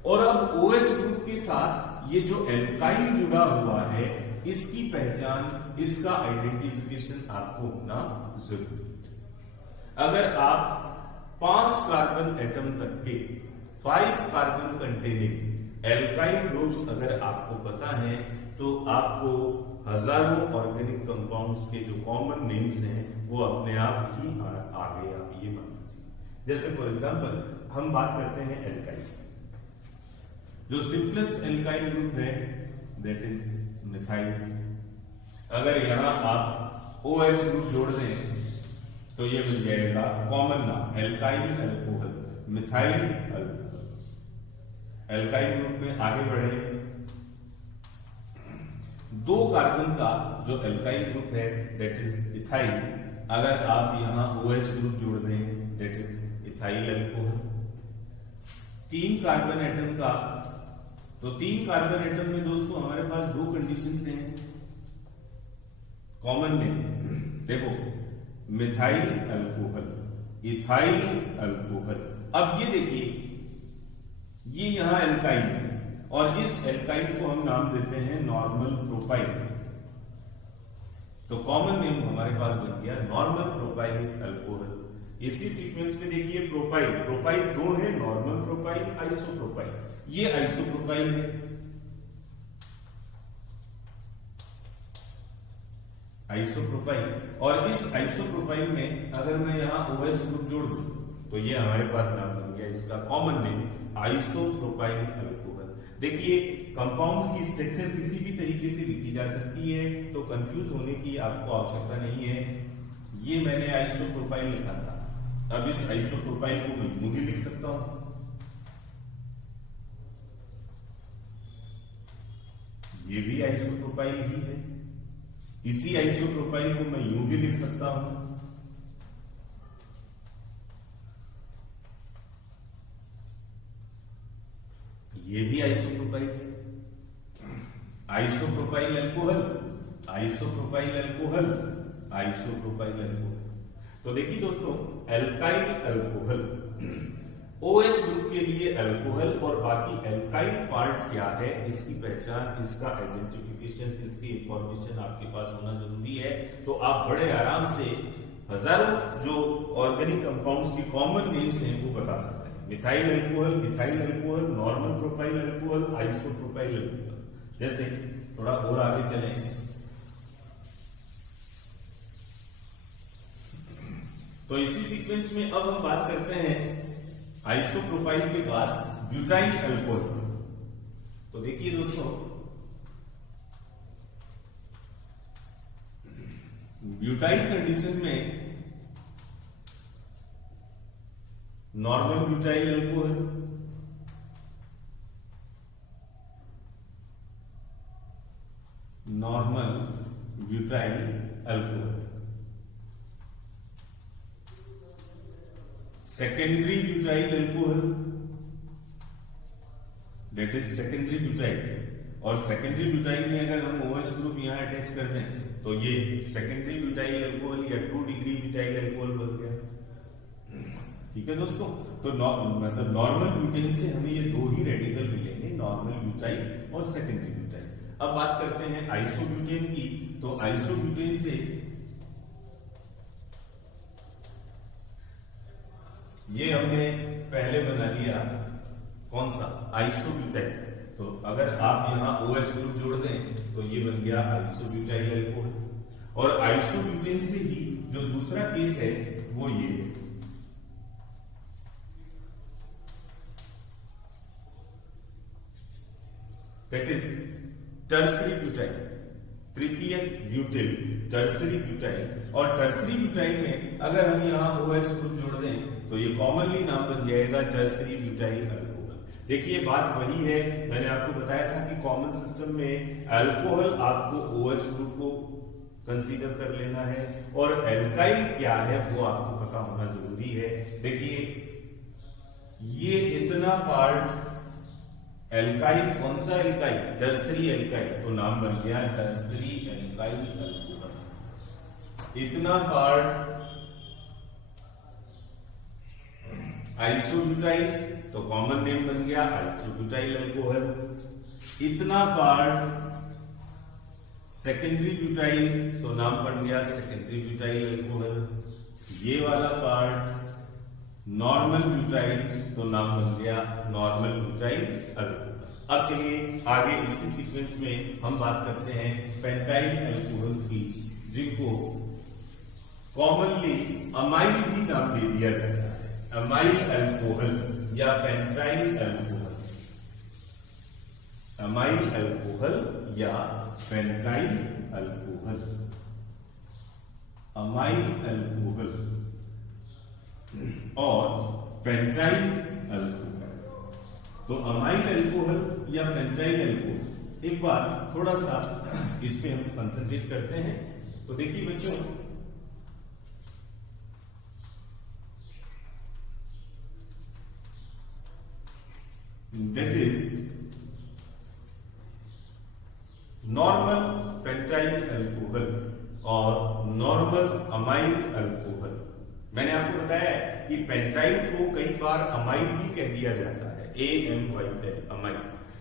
और अब OH ग्रुप के साथ ये जो एल्काइल जुड़ा हुआ है इसकी पहचान, इसका आइडेंटिफिकेशन आपको होना जरूरी है। अगर आप 5 कार्बन एटम तक के 5 कार्बन कंटेनिंग एल्काइल ग्रुप्स अगर आपको पता है तो आपको हजारों ऑर्गेनिक कंपाउंड्स के जो कॉमन नेम्स हैं वो अपने आप ही आ गए, आप ये मान लीजिए। जैसे फॉर एग्जांपल हम बात करते हैं एल्काइल, जो सिंपलेस्ट एल्काइल ग्रुप है दैट इज मिथाइल। अगर यहां आप OH ग्रुप जोड़ दें तो ये मिल जाएगा कॉमन नाम alkyl alcohol, methyl alcohol. Alkyl group में आगे बढ़े, 2 कार्बन का जो एल्काइल ग्रुप है दैट इज इथाइल। अगर आप यहां OH ग्रुप जोड़ दें that is ethyl alcohol. 3 carbon atom का, तो 3 कार्बन एटम में दोस्तों हमारे पास 2 कंडीशंस हैं कॉमन में। देखो मिथाइल अल्कोहल, इथाइल अल्कोहल। अब ये देखिए ये यहां एल्काइल है और इस एल्काइल को हम नाम देते हैं नॉर्मल प्रोपाइल। तो कॉमन नेम हमारे पास बन गया नॉर्मल प्रोपाइल अल्कोहल। इसी सीक्वेंस में देखिए प्रोपाइल, प्रोपाइल 2 है, नॉर्मल प्रोपाइल, आइसोप्रोपाइल। ये आइसोप्रोपाइल है, आइसोप्रोपाइल। और इस आइसोप्रोपाइल में अगर मैं यहां OH ग्रुप जोड़ दूं तो ये हमारे पास नाम बन गया इसका कॉमन नेम आइसोप्रोपाइल अल्कोहल। देखिए कंपाउंड की स्ट्रक्चर किसी भी तरीके से लिखी जा सकती है, तो कंफ्यूज होने की आपको आवश्यकता नहीं है। ये मैंने आइसोप्रोपाइल लिखा था, अब इस आइसोप्रोपाइल को मैं यूं भी लिख सकता हूं, ये भी आइसोप्रोपाइल ही है। इसी आइसोप्रोपाइल को मैं यूं भी लिख सकता हूं, ये भी आइसोप्रोपाइल है। Isopropyl alcohol, isopropyl alcohol, isopropyl alcohol. तो देखिए दोस्तों, एल्काइल अल्कोहल OH ग्रुप के लिए अल्कोहल और बाकी एल्काइल पार्ट क्या है, इसकी पहचान, इसका आइडेंटिफिकेशन, इसकी इंफॉर्मेशन आपके पास होना जरूरी है। तो आप बड़े आराम से हजारों जो ऑर्गेनिक कंपाउंड्स की कॉमन नेम्स हैं वो बता सकते हैं। Methyl alcohol, ethyl alcohol, normal propyl alcohol, isopropyl alcohol. जैसे थोड़ा और आगे चलें तो इसी सीक्वेंस में अब हम बात करते हैं आइसोप्रोपाइल के बाद ब्यूटाइल अल्कोहल। तो देखिए दोस्तों, ब्यूटाइल कंडीशन में normal butyl alcohol, normal butyl alcohol, secondary butyl alcohol, that is secondary butyl. और सेकेंडरी ब्यूटाइल में अगर हम OH ग्रुप यहां अटैच कर दें तो ये सेकेंडरी ब्यूटाइल अल्कोहल या 2 डिग्री ब्यूटाइल अल्कोहल बन गया। ठीक है दोस्तों, तो मतलब नॉर्मल ब्यूटेन से हमें ये दो ही रेडिकल मिलेंगे, नॉर्मल ब्यूटाइल और सेकेंडरी ब्यूटाइल। अब बात करते हैं आइसोब्यूटेन की। तो आइसोब्यूटेन से ये हमने पहले बना लिया कौन सा, आइसोब्यूटाइल। तो अगर आप यहां OH ग्रुप जोड़ दें तो ये बन गया आइसोब्यूटाइल अल्कोहल। और आइसोब्यूटेन से ही जो दूसरा केस है वो ये है, दैट इज टर्सरी ब्यूटाइल, तृतीय ब्यूटिल, टर्सरी ब्यूटाइल। और टर्सरी ब्यूटाइल में अगर हम यहां OH ग्रुप जोड़ दें तो ये कॉमनली नाम बन जाएगा टर्सरी ब्यूटाइल अल्कोहल। देखिए बात वही है, मैंने आपको बताया था कि कॉमन सिस्टम में अल्कोहल आपको OH ग्रुप को कंसीडर कर लेना है और एल्काइल क्या है वो आपको पता होना जरूरी है। देखिए ये इतना पार्ट एल्काइल, कौन सा एल्काइल, टर्सरी एल्काइल, तो नाम बन गया टर्सरी एल्काइल अल्कोहल। इतना पार्ट आइसोब्यूटाइल, तो कॉमन नेम बन गया आइसोब्यूटाइल अल्कोहल। इतना पार्ट सेकेंडरी ब्यूटाइल, तो नाम बन गया सेकेंडरी ब्यूटाइल अल्कोहल। ये वाला पार्ट नॉर्मल ब्यूटाइल, तो नाम बन गया नॉर्मल ब्यूटाइल अल्कोहल। अब चलिए आगे इसी सीक्वेंस में हम बात करते हैं पेंटाइल अल्कोहल्स की, जिनको कॉमनली अमाइल भी नाम दे दिया जाता है। अमाइल अल्कोहल या पेंटाइल अल्कोहल, अमाइल अल्कोहल या पेंटाइल अल्कोहल, अमाइल अल्कोहल और पेंटाइल अल्कोहल। तो अमाइल अल्कोहल या पेंटाइल अल्कोहल, एक बार थोड़ा सा इस पे हम कंसंट्रेट करते हैं। तो देखिए बच्चों, that is normal pentyl alcohol और नॉर्मल अमाइल अल्कोहल। मैंने आपको बताया कि पेंटाइल को कई बार अमाइल भी कह दिया जाता है, AMYL, अमाइल।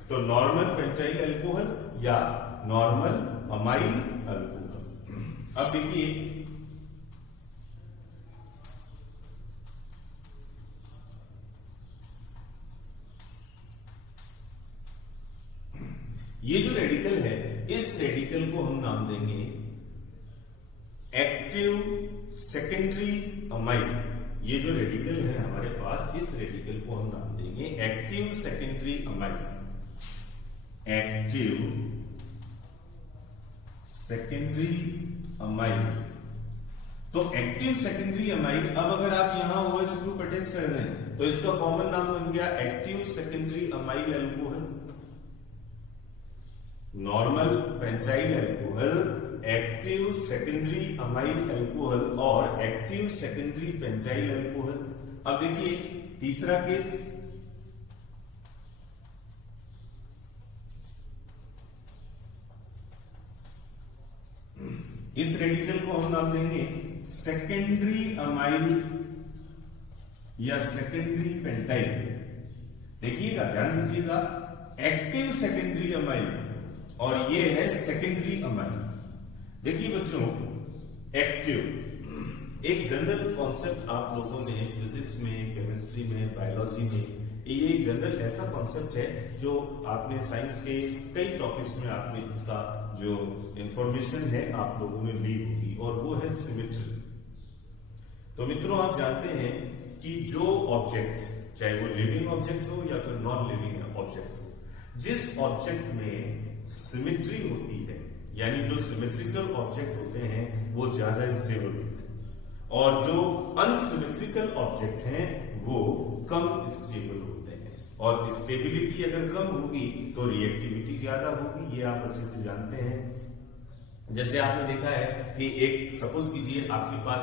तो नॉर्मल पेंटाइल अल्कोहल या नॉर्मल अमाइल अल्कोहल। अब देखिए ये जो रेडिकल है, इस रेडिकल को हम नाम देंगे एक्टिव सेकेंडरी अमाइल। ये जो रेडिकल है हमारे पास, इस रेडिकल को हम नाम देंगे active secondary amyl, active secondary amyl. तो एक्टिव सेकेंडरी अमाइल, अब अगर आप यहां OH ग्रुप अटैच कर दें तो इसका कॉमन नाम बन गया active secondary amyl alcohol. Normal pentyl alcohol, active secondary amyl alcohol और एक्टिव सेकेंडरी पेंटाइल अल्कोहल। अब देखिए तीसरा केस, इस रेडिकल को हम नाम देंगे सेकेंडरी अमाइल या सेकेंडरी पेंटाइल। देखिएगा, ध्यान दीजिएगा, एक्टिव सेकेंडरी अमाइल और ये है सेकेंडरी अमाइल। देखिए बच्चों, एक्टिव एक जनरल कॉन्सेप्ट आप लोगों ने फिजिक्स में, केमिस्ट्री में, बायोलॉजी में, ये एक जनरल ऐसा कॉन्सेप्ट है जो आपने साइंस के कई टॉपिक्स में आपने इसका जो इंफॉर्मेशन है आप लोगों ने ली होगी, और वो है सिमेट्री। तो मित्रों, आप जानते हैं कि जो ऑब्जेक्ट, चाहे वो लिविंग ऑब्जेक्ट हो या फिर नॉन लिविंग ऑब्जेक्ट हो, जिस ऑब्जेक्ट में सिमेट्री होती है, यानी जो सिमेट्रिकल ऑब्जेक्ट होते हैं वो ज्यादा स्टेबल होते हैं, और जो अनसिमेट्रिकल ऑब्जेक्ट हैं वो कम स्टेबल होते हैं। और स्टेबिलिटी अगर कम होगी तो रिएक्टिविटी ज्यादा होगी, ये आप अच्छे से जानते हैं। जैसे आपने देखा है कि एक सपोज कीजिए आपके पास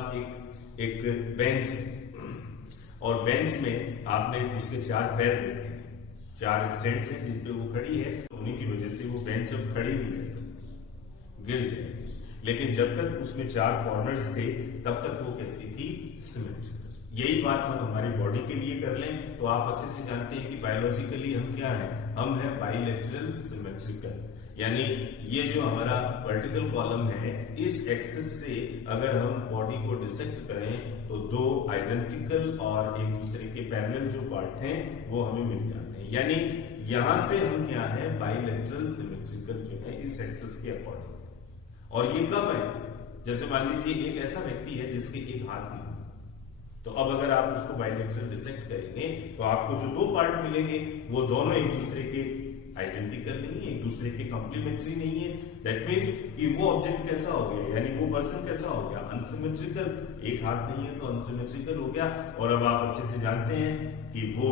एक बेंच है, और बेंच में आपने उसके 4 पैर देखे हैं, 4 स्टैंड्स हैं जिन पे वो खड़ी है, तो उन्हीं की वजह से वो बेंच अब खड़ी नहीं रह सकती, गिर जाएगी। लेकिन जब तक उसमें 4 कॉर्नर्स थे तब तक वो कैसी थी? सिमेट्रिकल। यही बात हम हमारी बॉडी के लिए कर लें तो आप अच्छे से जानते हैं कि बायोलॉजिकली हम क्या है, हम है बाइलेटरल सिमेट्रिकल। यानी ये जो हमारा वर्टिकल कॉलम है, इस एक्सिस से अगर हम बॉडी को डिसेक्ट करें तो 2 आइडेंटिकल और एक दूसरे के पैरेलल जो पार्ट हैं वो हमें मिल जाते हैं। यानी यहां से हम क्या है, बाइलेटरल सिमेट्रिकल जो है इस एक्सिस के अकॉर्डिंग। और ये कब है? जैसे मान लीजिए एक ऐसा व्यक्ति है जिसके एक हाथ नहीं, तो अब अगर आप उसको बाइलेटरल डिसेक्ट करेंगे तो आपको जो 2 पार्ट मिलेंगे वो दोनों एक दूसरे के आइडेंटिकल नहीं है, एक दूसरे के कॉम्प्लीमेंट्री नहीं है। दैट मीन्स कि वो ऑब्जेक्ट कैसा हो गया, यानी वो पर्सन कैसा हो गया, अनसिमेट्रिकल। एक हाथ नहीं है तो अनसिमेट्रिकल हो गया। और अब आप अच्छे से जानते हैं कि वो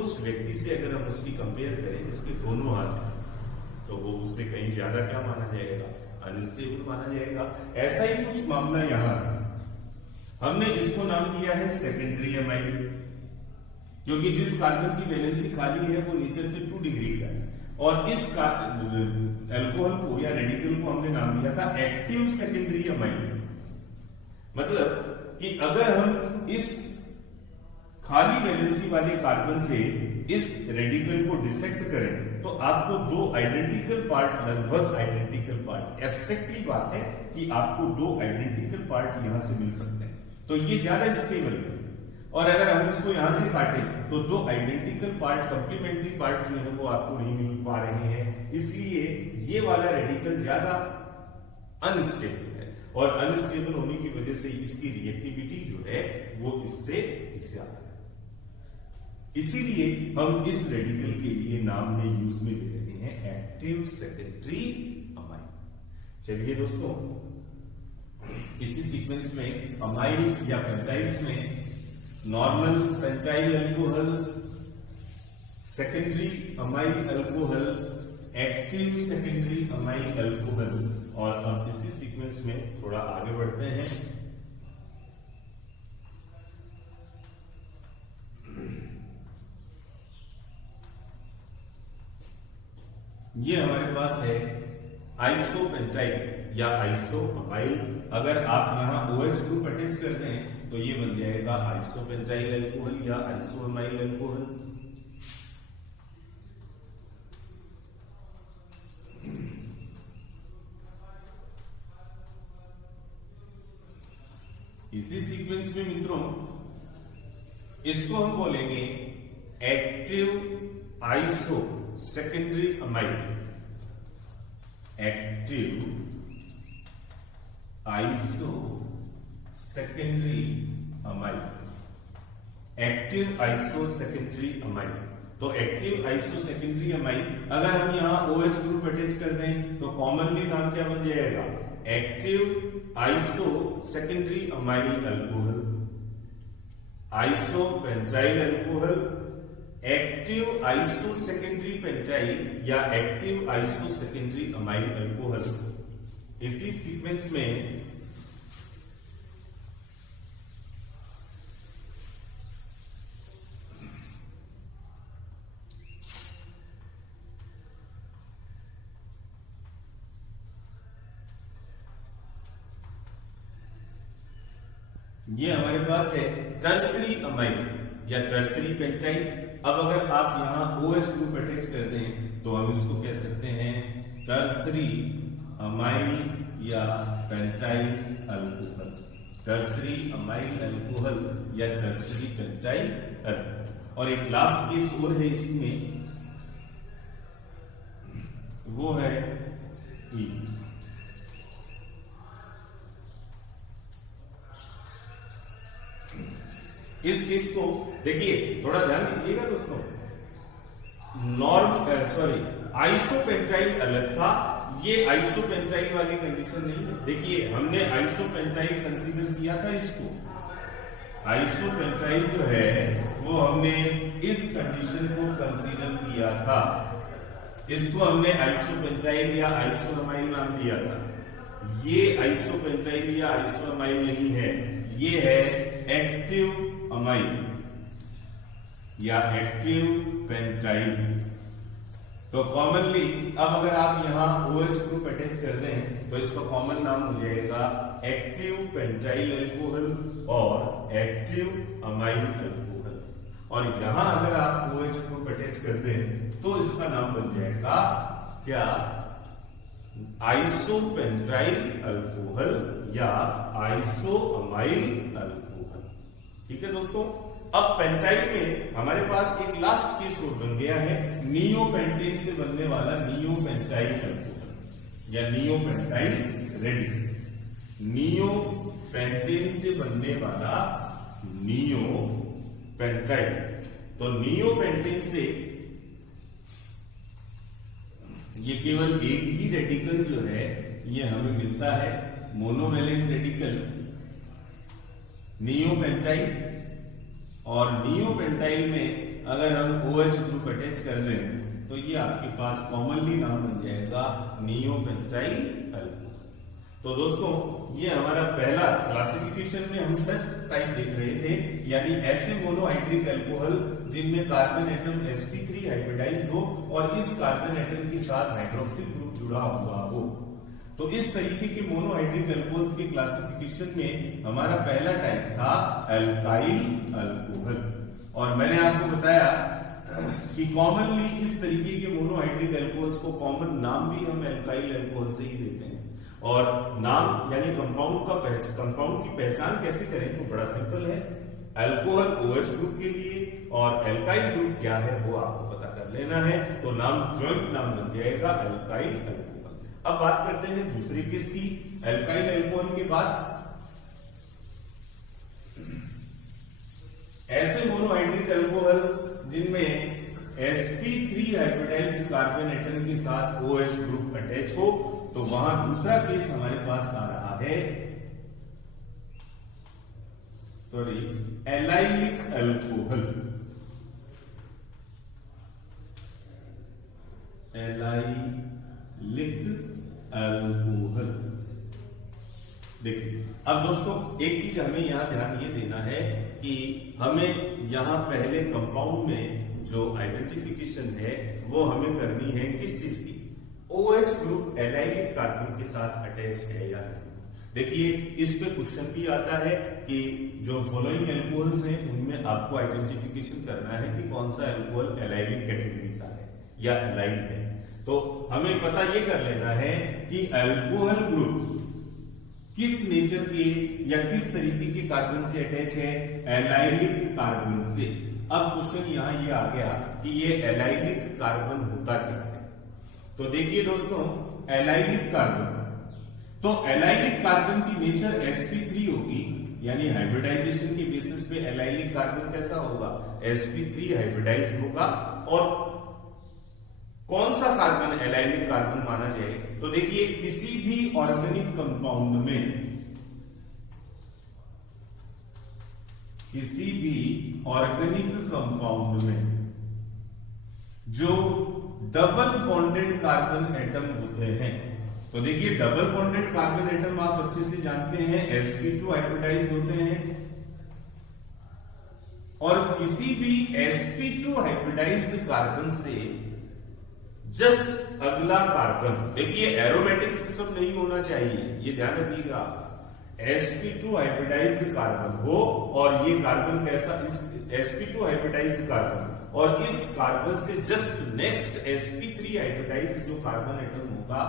उस व्यक्ति से अगर हम उसकी कंपेयर करें जिसके दोनों हाथ हैं, तो वो उससे कहीं ज्यादा क्या माना जाएगा, अनस्टेबल माना जाएगा। ऐसा ही कुछ मामला यहां है। हमने इसको नाम दिया है सेकेंडरी अमाइल, क्योंकि जिस कार्बन की वैलेंसी खाली है वो नेचर से 2 डिग्री का है, और इस अल्कोहल को या रेडिकल को हमने नाम दिया था एक्टिव सेकेंडरी अमाइल। मतलब कि अगर हम इस खाली वैलेंसी वाले कार्बन से इस रेडिकल को डिसेक्ट करें तो आपको 2 आइडेंटिकल पार्ट, लगभग आइडेंटिकल पार्ट, एब्स्ट्रैक्टली बात है कि आपको 2 आइडेंटिकल पार्ट यहां से मिल सकते हैं, तो ये ज्यादा स्टेबल है। और अगर हम इसको यहां से काटें तो 2 आइडेंटिकल पार्ट, कंप्लीमेंट्री पार्ट जो है वो आपको नहीं मिल पा रहे हैं, इसलिए ये वाला रेडिकल ज्यादा अनस्टेबल है, और अनस्टेबल होने की वजह से इसकी रिएक्टिविटी जो है वो इससे ज्यादा है। इसीलिए हम इस रेडिकल के लिए नाम में यूज में ले रहे हैं एक्टिव सेकेंडरी अमाइल। चलिए दोस्तों, इसी सीक्वेंस में अमाइल या पेंटाइल्स में normal pentyl alcohol, secondary amyl alcohol, active secondary amyl alcohol, और अब इसी सीक्वेंस में थोड़ा आगे बढ़ते हैं। ये हमारे पास है आइसोपेंटाइल या आइसोअमाइल। अगर आप यहां OH ग्रुप अटैच करते हैं तो ये बन जाएगा आइसोपेंटाइल अल्कोहल या आइसोअमाइल अल्कोहल। इसी सीक्वेंस में मित्रों इसको हम बोलेंगे active iso secondary amyl, active iso secondary amyl, active iso secondary amyl. तो एक्टिव आइसो सेकेंडरी अमाइल अगर हम यहां OH ग्रुप अटैच कर दें तो कॉमनली नाम क्या बन जाएगा, active iso secondary amyl alcohol, isopentyl alcohol, active iso secondary pentyl या active iso secondary amyl alcohol. इसी सीक्वेंस में ये हमारे पास है टर्सरी अमाइल या टर्सरी पेंटाइल। अब अगर आप यहाँ OH ग्रुप अटैच करते हैं तो हम इसको कह सकते हैं टर्सरी अमाइल या pentyl alcohol, tertiary amyl alcohol या टर्सरी पेंटाइल अल्कोहल। और एक लास्ट केस और है इसमें, वो है ई। इस केस को देखिए, थोड़ा ध्यान दीजिएगा दोस्तों। आइसोपेंटाइल अलग था, ये आइसोपेंटाइल वाली कंडीशन नहीं है। देखिए हमने आइसोपेंटाइल कंसीडर किया था इसको, आइसोपेंटाइल जो है वो हमने इस कंडीशन को कंसीडर किया था, इसको हमने आइसोपेंटाइल या आइसोअमाइल नाम दिया था। ये आइसोपेंटाइल या आइसोअमाइल नहीं है, ये है एक्टिव अमाइल या एक्टिव पेंटाइल। तो कॉमनली अब अगर आप यहां OH ग्रुप अटैच कर दें तो इसका कॉमन नाम हो जाएगा एक्टिव पेंटाइल अल्कोहल और एक्टिव अमाइल अल्कोहल। और यहां अगर आप OH ग्रुप अटैच कर दें तो इसका नाम बन जाएगा क्या, आइसोपेंटाइल अल्कोहल या आइसोअमाइल अल्कोहल। ठीक है दोस्तों। अब पेंटाइल में हमारे पास एक लास्ट केस और बन गया है नियोपेंटेन से बनने वाला नियोपेंटाइल अल्कोहल या नियोपेंटाइल रेडी। नियोपेंटेन से बनने वाला नियोपेंटाइल, तो नियोपेंटेन से ये केवल एक ही रेडिकल जो है ये हमें मिलता है, मोनोवैलेंट रेडिकल नियोपेंटाइल। और नियोपेंटाइल में अगर हम OH ग्रुप अटैच कर दें तो ये आपके पास कॉमनली नाम बन जाएगा नियोपेंटाइल अल्कोहल। तो दोस्तों ये हमारा पहला क्लासिफिकेशन में हम फर्स्ट टाइप देख रहे थे, यानी ऐसे मोनोहाइड्रिक अल्कोहल जिनमें कार्बन एटम sp3 हाइब्रिडाइज हो और इस कार्बन एटम के साथ हाइड्रोक्सिल ग्रुप जुड़ा हुआ हो। तो इस तरीके के मोनोहाइड्रिक अल्कोहल्स के क्लासिफिकेशन में हमारा पहला टाइप था अल्काइल अल्कोहल। और मैंने आपको बताया कि कॉमनली इस तरीके के मोनोहाइड्रिक अल्कोहल्स को कॉमन नाम भी हम अल्काइल अल्कोहल से ही देते हैं। और नाम यानी कंपाउंड की पहचान कैसे करें, तो बड़ा सिंपल है, अल्कोहल OH ग्रुप के लिए और अल्काइल ग्रुप क्या है वो आपको पता कर लेना है, तो नाम ज्वाइंट नाम बन जाएगा अल्काइल अल्कोहल। अब बात करते हैं दूसरे केस की, अल्काइल अल्कोहल के बाद ऐसे मोनोहाइड्रिक अल्कोहल जिनमें sp3 हाइब्रिडाइज्ड कार्बन एटम के साथ OH ग्रुप अटैच हो, तो वहां दूसरा केस हमारे पास आ रहा है एलाइलिक अल्कोहल। Allylic alcohol. देखिए अब दोस्तों एक चीज हमें यहां ध्यान ये देना है कि हमें यहां पहले कंपाउंड में जो आइडेंटिफिकेशन है वो हमें करनी है किस चीज की, OH ग्रुप एलाइलिक कार्बन के साथ अटैच है या नहीं। देखिए इस पे क्वेश्चन भी आता है कि जो फॉलोइंग अल्कोहल्स हैं उनमें आपको आइडेंटिफिकेशन करना है कि कौन सा अल्कोहल एलाइलिक कैटेगरी का है या एलाइल है। तो हमें पता ये कर लेना है कि अल्कोहल ग्रुप किस नेचर के या किस तरीके के कार्बन से अटैच है, एलाइलिक कार्बन से। अब क्वेश्चन यहां ये आ गया कि ये एलाइलिक कार्बन होता क्या है। तो देखिए दोस्तों एलाइलिक कार्बन, तो एलाइलिक कार्बन की नेचर sp3 होगी, यानी हाइब्रिडाइजेशन के बेसिस पे एलाइलिक कार्बन कैसा होगा, sp3 हाइब्रिडाइज्ड होगा। और कौन सा कार्बन एलाइलिक कार्बन माना जाए, तो देखिए किसी भी ऑर्गेनिक कंपाउंड में, किसी भी ऑर्गेनिक कंपाउंड में जो डबल बॉन्डेड कार्बन एटम होते हैं, तो देखिए डबल बॉन्डेड कार्बन एटम आप अच्छे से जानते हैं sp2 हाइब्रिडाइज होते हैं। और किसी भी sp2 हाइब्रिडाइज्ड कार्बन से जस्ट अगला कार्बन, देखिए एरोमेटिक सिस्टम नहीं होना चाहिए, ये ध्यान रखिएगा। sp2 हाइब्रिडाइज्ड कार्बन हो और ये कार्बन कैसा, इस sp2 हाइब्रिडाइज्ड कार्बन और इस कार्बन से जस्ट नेक्स्ट sp3 हाइब्रिडाइज्ड जो कार्बन एटम होगा,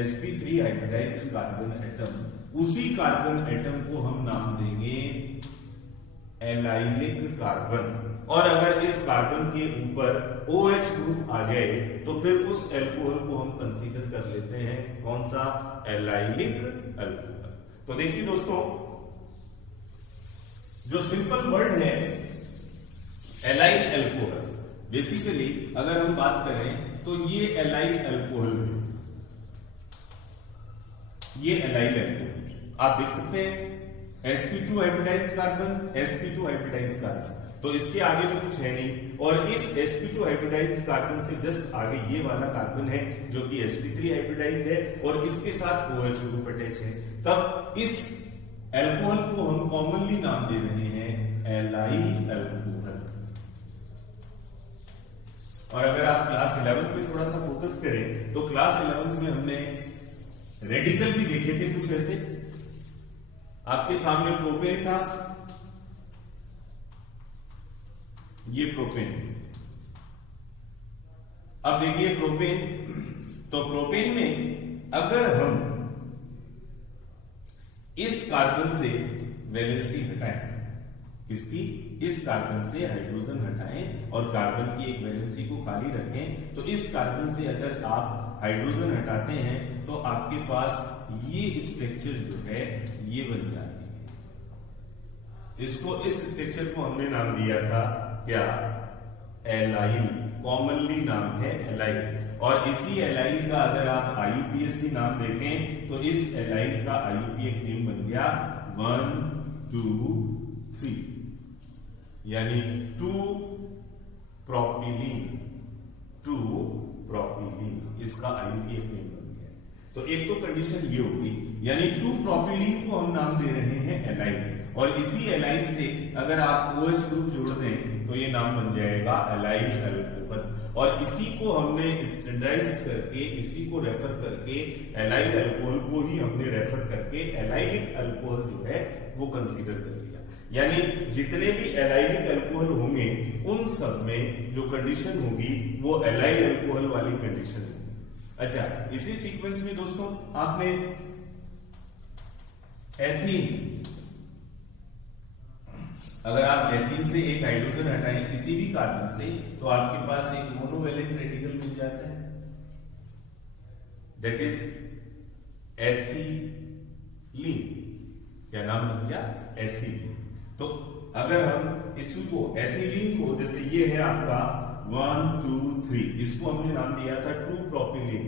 sp3 हाइब्रिडाइज्ड कार्बन एटम, उसी कार्बन एटम को हम नाम देंगे एलाइलिक कार्बन। और अगर इस कार्बन के ऊपर OH ग्रुप आ जाए तो फिर उस एल्कोहल को हम कंसीडर कर लेते हैं कौन सा, एलाइलिक अल्कोहल। तो देखिए दोस्तों, जो सिंपल वर्ड है एलाइल अल्कोहल, बेसिकली अगर हम बात करें तो ये एलाइल अल्कोहल है, ये एलाइल अल्कोहल आप देख सकते हैं, sp2 hybridised carbon, sp2 hybridised carbon, तो इसके आगे तो कुछ है नहीं। और इस sp2 हाइब्रिडाइज्ड कार्बन से जस्ट आगे ये वाला कार्बन है जो कि sp3 हाइब्रिडाइज्ड है और इसके साथ OH ग्रुप अटैच है। तब इस एल्कोहल को हम कॉमनली नाम दे रहे हैं एलाइल अल्कोहल। और अगर आप क्लास 11 पे थोड़ा सा फोकस करें तो क्लास 11 में हमने रेडिकल भी देखे थे कुछ ऐसे। आपके सामने प्रोपेन था, ये प्रोपेन। अब देखिए प्रोपेन, तो प्रोपेन में अगर हम इस कार्बन से वैलेंसी हटाएं, किसकी, इस कार्बन से हाइड्रोजन हटाएं और कार्बन की एक वैलेंसी को खाली रखें, तो इस कार्बन से अगर आप हाइड्रोजन हटाते हैं तो आपके पास ये स्ट्रक्चर जो है ये बन जाती है। इसको, इस स्ट्रक्चर को हमने नाम दिया था क्या, एलाइल, कॉमनली नाम है एलाइल। और इसी एलाइल का अगर आप IUPAC नाम देखें तो इस एलाइल का IUPAC नेम बन गया 1 2 3, यानी 2 प्रोपिलीन, 2 प्रोपिलीन, इसका IUPAC नेम बन गया। तो एक तो कंडीशन ये होगी, यानी 2 प्रोपिलीन को हम नाम दे रहे हैं एलाइल, और इसी एलाइल से अगर आप OH ग्रुप जोड़ दें तो ये नाम बन जाएगा एलाइल अल्कोहल। और इसी को हमने स्टैंडर्डाइज करके, इसी को रेफर करके, एलाइल अल्कोहल को ही हमने रेफर करके एलाइलिक अल्कोहल जो है वो कंसीडर कर लिया। यानी जितने भी एलाइलिक अल्कोहल होंगे उन सब में जो कंडीशन होगी वो एलाइल अल्कोहल वाली कंडीशन होगी। अच्छा, इसी सीक्वेंस में दोस्तों आपने एथीन, अगर आप एथीन से एक हाइड्रोजन हटाएं किसी भी कार्बन से तो आपके पास एक मोनोवैलेंट रेडिकल मिल जाता है, दैट इज एथिलीन। क्या नाम बन गया, एथिलीन। तो अगर हम इसको एथिलीन को, जैसे ये है आपका 1 2 3, इसको हमने नाम दिया था 2 प्रोपिलीन,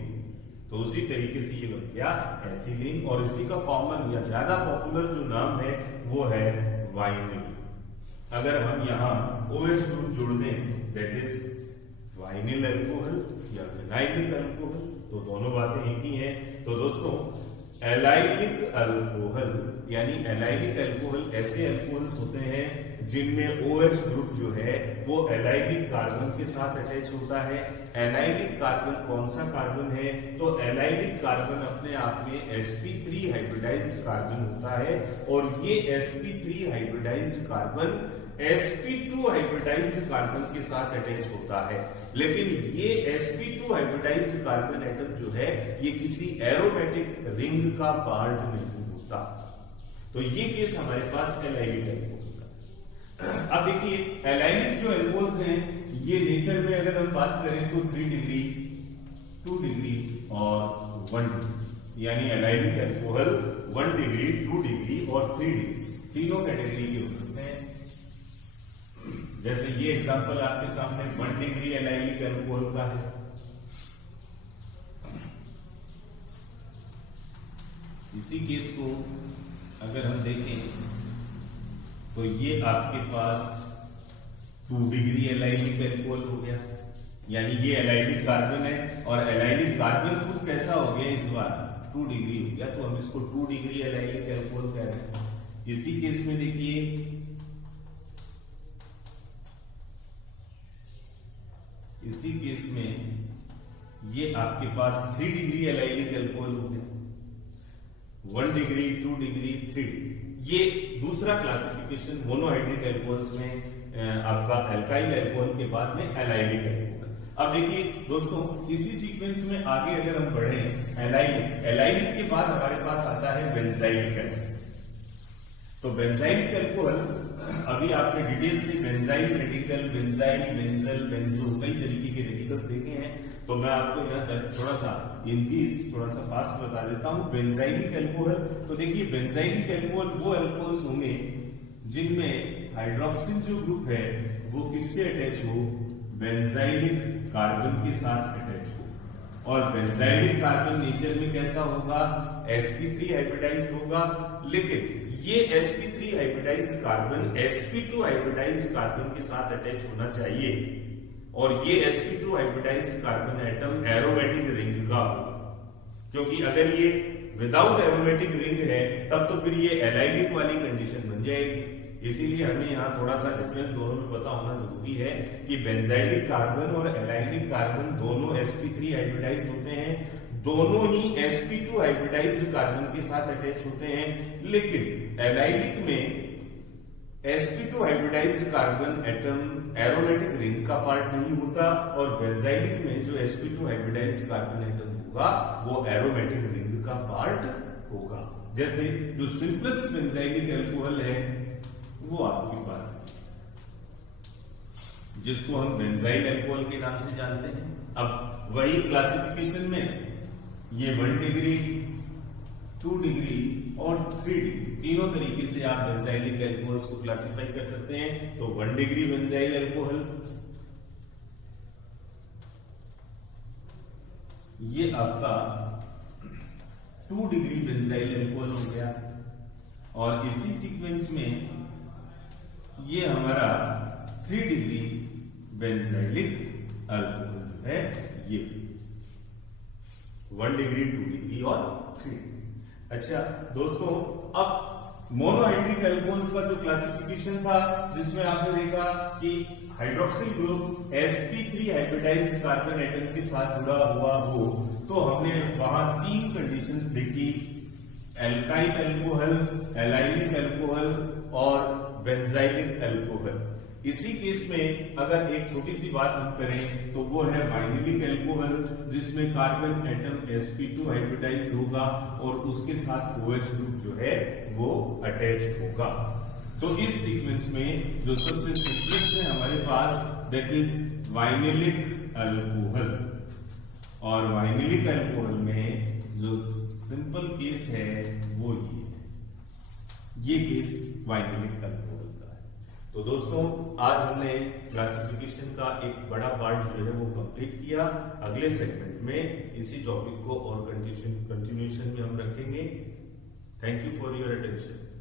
तो उसी तरीके से ये बन गया एथिलीन। और इसी का कॉमन या ज्यादा पॉपुलर जो नाम है वो है वाइनिल। अगर हम यहाँ OH ग्रुप जोड़ दें दैट इज वाइनिल अल्कोहल या विनाइलिक अल्कोहल, तो दोनों बातें एक ही हैं। तो दोस्तों एलाइलिक अल्कोहल यानी एलाइलिक अल्कोहल ऐसे अल्कोहल्स होते हैं जिनमें OH ग्रुप जो है वो एलाइलिक कार्बन के साथ अटैच होता है। एलाइलिक कार्बन कौन सा कार्बन है, तो एलाइलिक कार्बन अपने आप में sp3 हाइब्रिडाइज्ड कार्बन होता है और ये sp3 hybridised carbon sp2 hybridised carbon के साथ अटैच होता है। लेकिन ये sp2 हाइब्रिडाइज्ड कार्बन एटम जो है ये किसी एरोमेटिक रिंग का पार्ट नहीं होता। तो ये केस हमारे पास एलाइलिक अल्कोहल का। अब देखिए एलाइलिक जो अल्कोहल्स हैं ये नेचर में अगर हम बात करें तो 3 डिग्री, 2 डिग्री और 1 डिग्री, यानी एलाइलिक अल्कोहल 1 डिग्री, 2 डिग्री और 3 डिग्री तीनों कैटेगरी के हो सकते हैं। जैसे ये एग्जांपल आपके सामने 1 डिग्री एलाइलिक अल्कोहल का है। इसी केस को अगर हम देखें तो ये आपके पास 2 डिग्री एलाइलिक अल्कोहल हो गया, यानी ये एलाइलिक कार्बन है और एलाइलिक कार्बन ग्रुप कैसा हो गया इस बार 2 डिग्री हो गया, तो हम इसको 2 डिग्री एलाइलिक अल्कोहल कह रहे हैं। इसी केस में देखिए इसी केस में ये आपके पास 3 डिग्री एलाइलिक अल्कोहल हो गया। 1 डिग्री, 2 डिग्री, 3 डिग्री। ये दूसरा क्लासिफिकेशन मोनोहाइड्रिक अल्कोहल्स में आपका अल्काइल अल्कोहल के बाद में एलाइलिक अल्कोहल। अब देखिए दोस्तों, इसी सीक्वेंस में आगे अगर हम बढ़े, एलाइलिक के बाद हमारे पास आता है बेंजाइलिक अल्कोहल। तो बेंजाइलिक अल्कोहल अभी आपने डिटेल से benzyl radical, benzyl, benzal, benzo कई तरीके के रेडिकल्स देखे हैं, तो मैं आपको यहाँ थोड़ा सा इन चीज थोड़ा सा फास्ट बता देता हूँ। बेंजाइलिक अल्कोहल, तो देखिए बेंजाइलिक अल्कोहल वो अल्कोहल्स होंगे जिनमें हाइड्रोक्सिल जो ग्रुप है वो किससे अटैच हो, बेंजाइलिक कार्बन के साथ अटैच हो। और बेंजाइलिक कार्बन नेचर में कैसा होगा, sp3 हाइब्रिडाइज्ड होगा। लेकिन ये sp3 hybridised carbon sp2 hybridised carbon के साथ अटैच होना चाहिए, और ये sp2 hybridised carbon atom aromatic ring का हो, क्योंकि अगर ये विदाउट एरोमेटिक रिंग है तब तो फिर ये एलाइलिक वाली कंडीशन बन जाएगी। इसीलिए हमें यहाँ थोड़ा सा डिफरेंस दोनों में पता होना जरूरी है कि बेंजाइलिक कार्बन और एलाइलिक कार्बन दोनों sp3 हाइब्रिडाइज्ड होते हैं, दोनों ही sp2 हाइब्रिडाइज्ड कार्बन के साथ अटैच होते हैं। लेकिन एलाइलिक में sp2 hybridised carbon atom aromatic ring का पार्ट नहीं होता, और बेंजाइलिक में जो sp2 हाइब्रिडाइज्ड कार्बन एटम होगा वो एरोमेटिक रिंग का पार्ट होगा। जैसे जो सिंपलेस्ट बेंजाइलिक अल्कोहल है वो आपके पास है, जिसको हम बेंजाइल अल्कोहल के नाम से जानते हैं। अब वही क्लासिफिकेशन में ये 1 डिग्री, 2 डिग्री और 3 डिग्री तीनों तरीके से आप बेंजाइलिक अल्कोहल्स को क्लासिफाई कर सकते हैं। तो 1 डिग्री बेंजाइल अल्कोहल, ये आपका 2 डिग्री बेंजाइल अल्कोहल हो गया, और इसी सीक्वेंस में ये हमारा 3 डिग्री बेंजाइलिक अल्कोहल जो है ये 1 डिग्री, 2 डिग्री और 3 डिग्री। अच्छा दोस्तों, अब मोनोहाइड्रिक अल्कोहल्स का जो क्लासिफिकेशन था, जिसमें आपने देखा कि hydroxyl group sp3 hybridised carbon atom के साथ जुड़ा हुआ हो, तो हमने वहां 3 कंडीशंस देखी, एल्काइल अल्कोहल, एलाइलिक अल्कोहल और बेंजाइलिक अल्कोहल। इसी केस में अगर एक छोटी सी बात हम करें तो वो है वाइनिलिक अल्कोहल, जिसमें कार्बन एटम sp2 हाइब्रिडाइज्ड होगा और उसके साथ OH ग्रुप जो है वो अटैच होगा। तो इस सीक्वेंस में जो सबसे सिंपलेस्ट है हमारे पास, दैट इज वाइनिलिक अल्कोहल। और वाइनिलिक अल्कोहल में जो सिंपल केस है वो ये केस वाइनिलिक अल्कोहल का है। तो दोस्तों, आज हमने क्लासिफिकेशन का एक बड़ा पार्ट जो है वो कंप्लीट किया। अगले सेगमेंट में इसी टॉपिक को और कंटिन्यूएशन में हम रखेंगे। Thank you for your attention.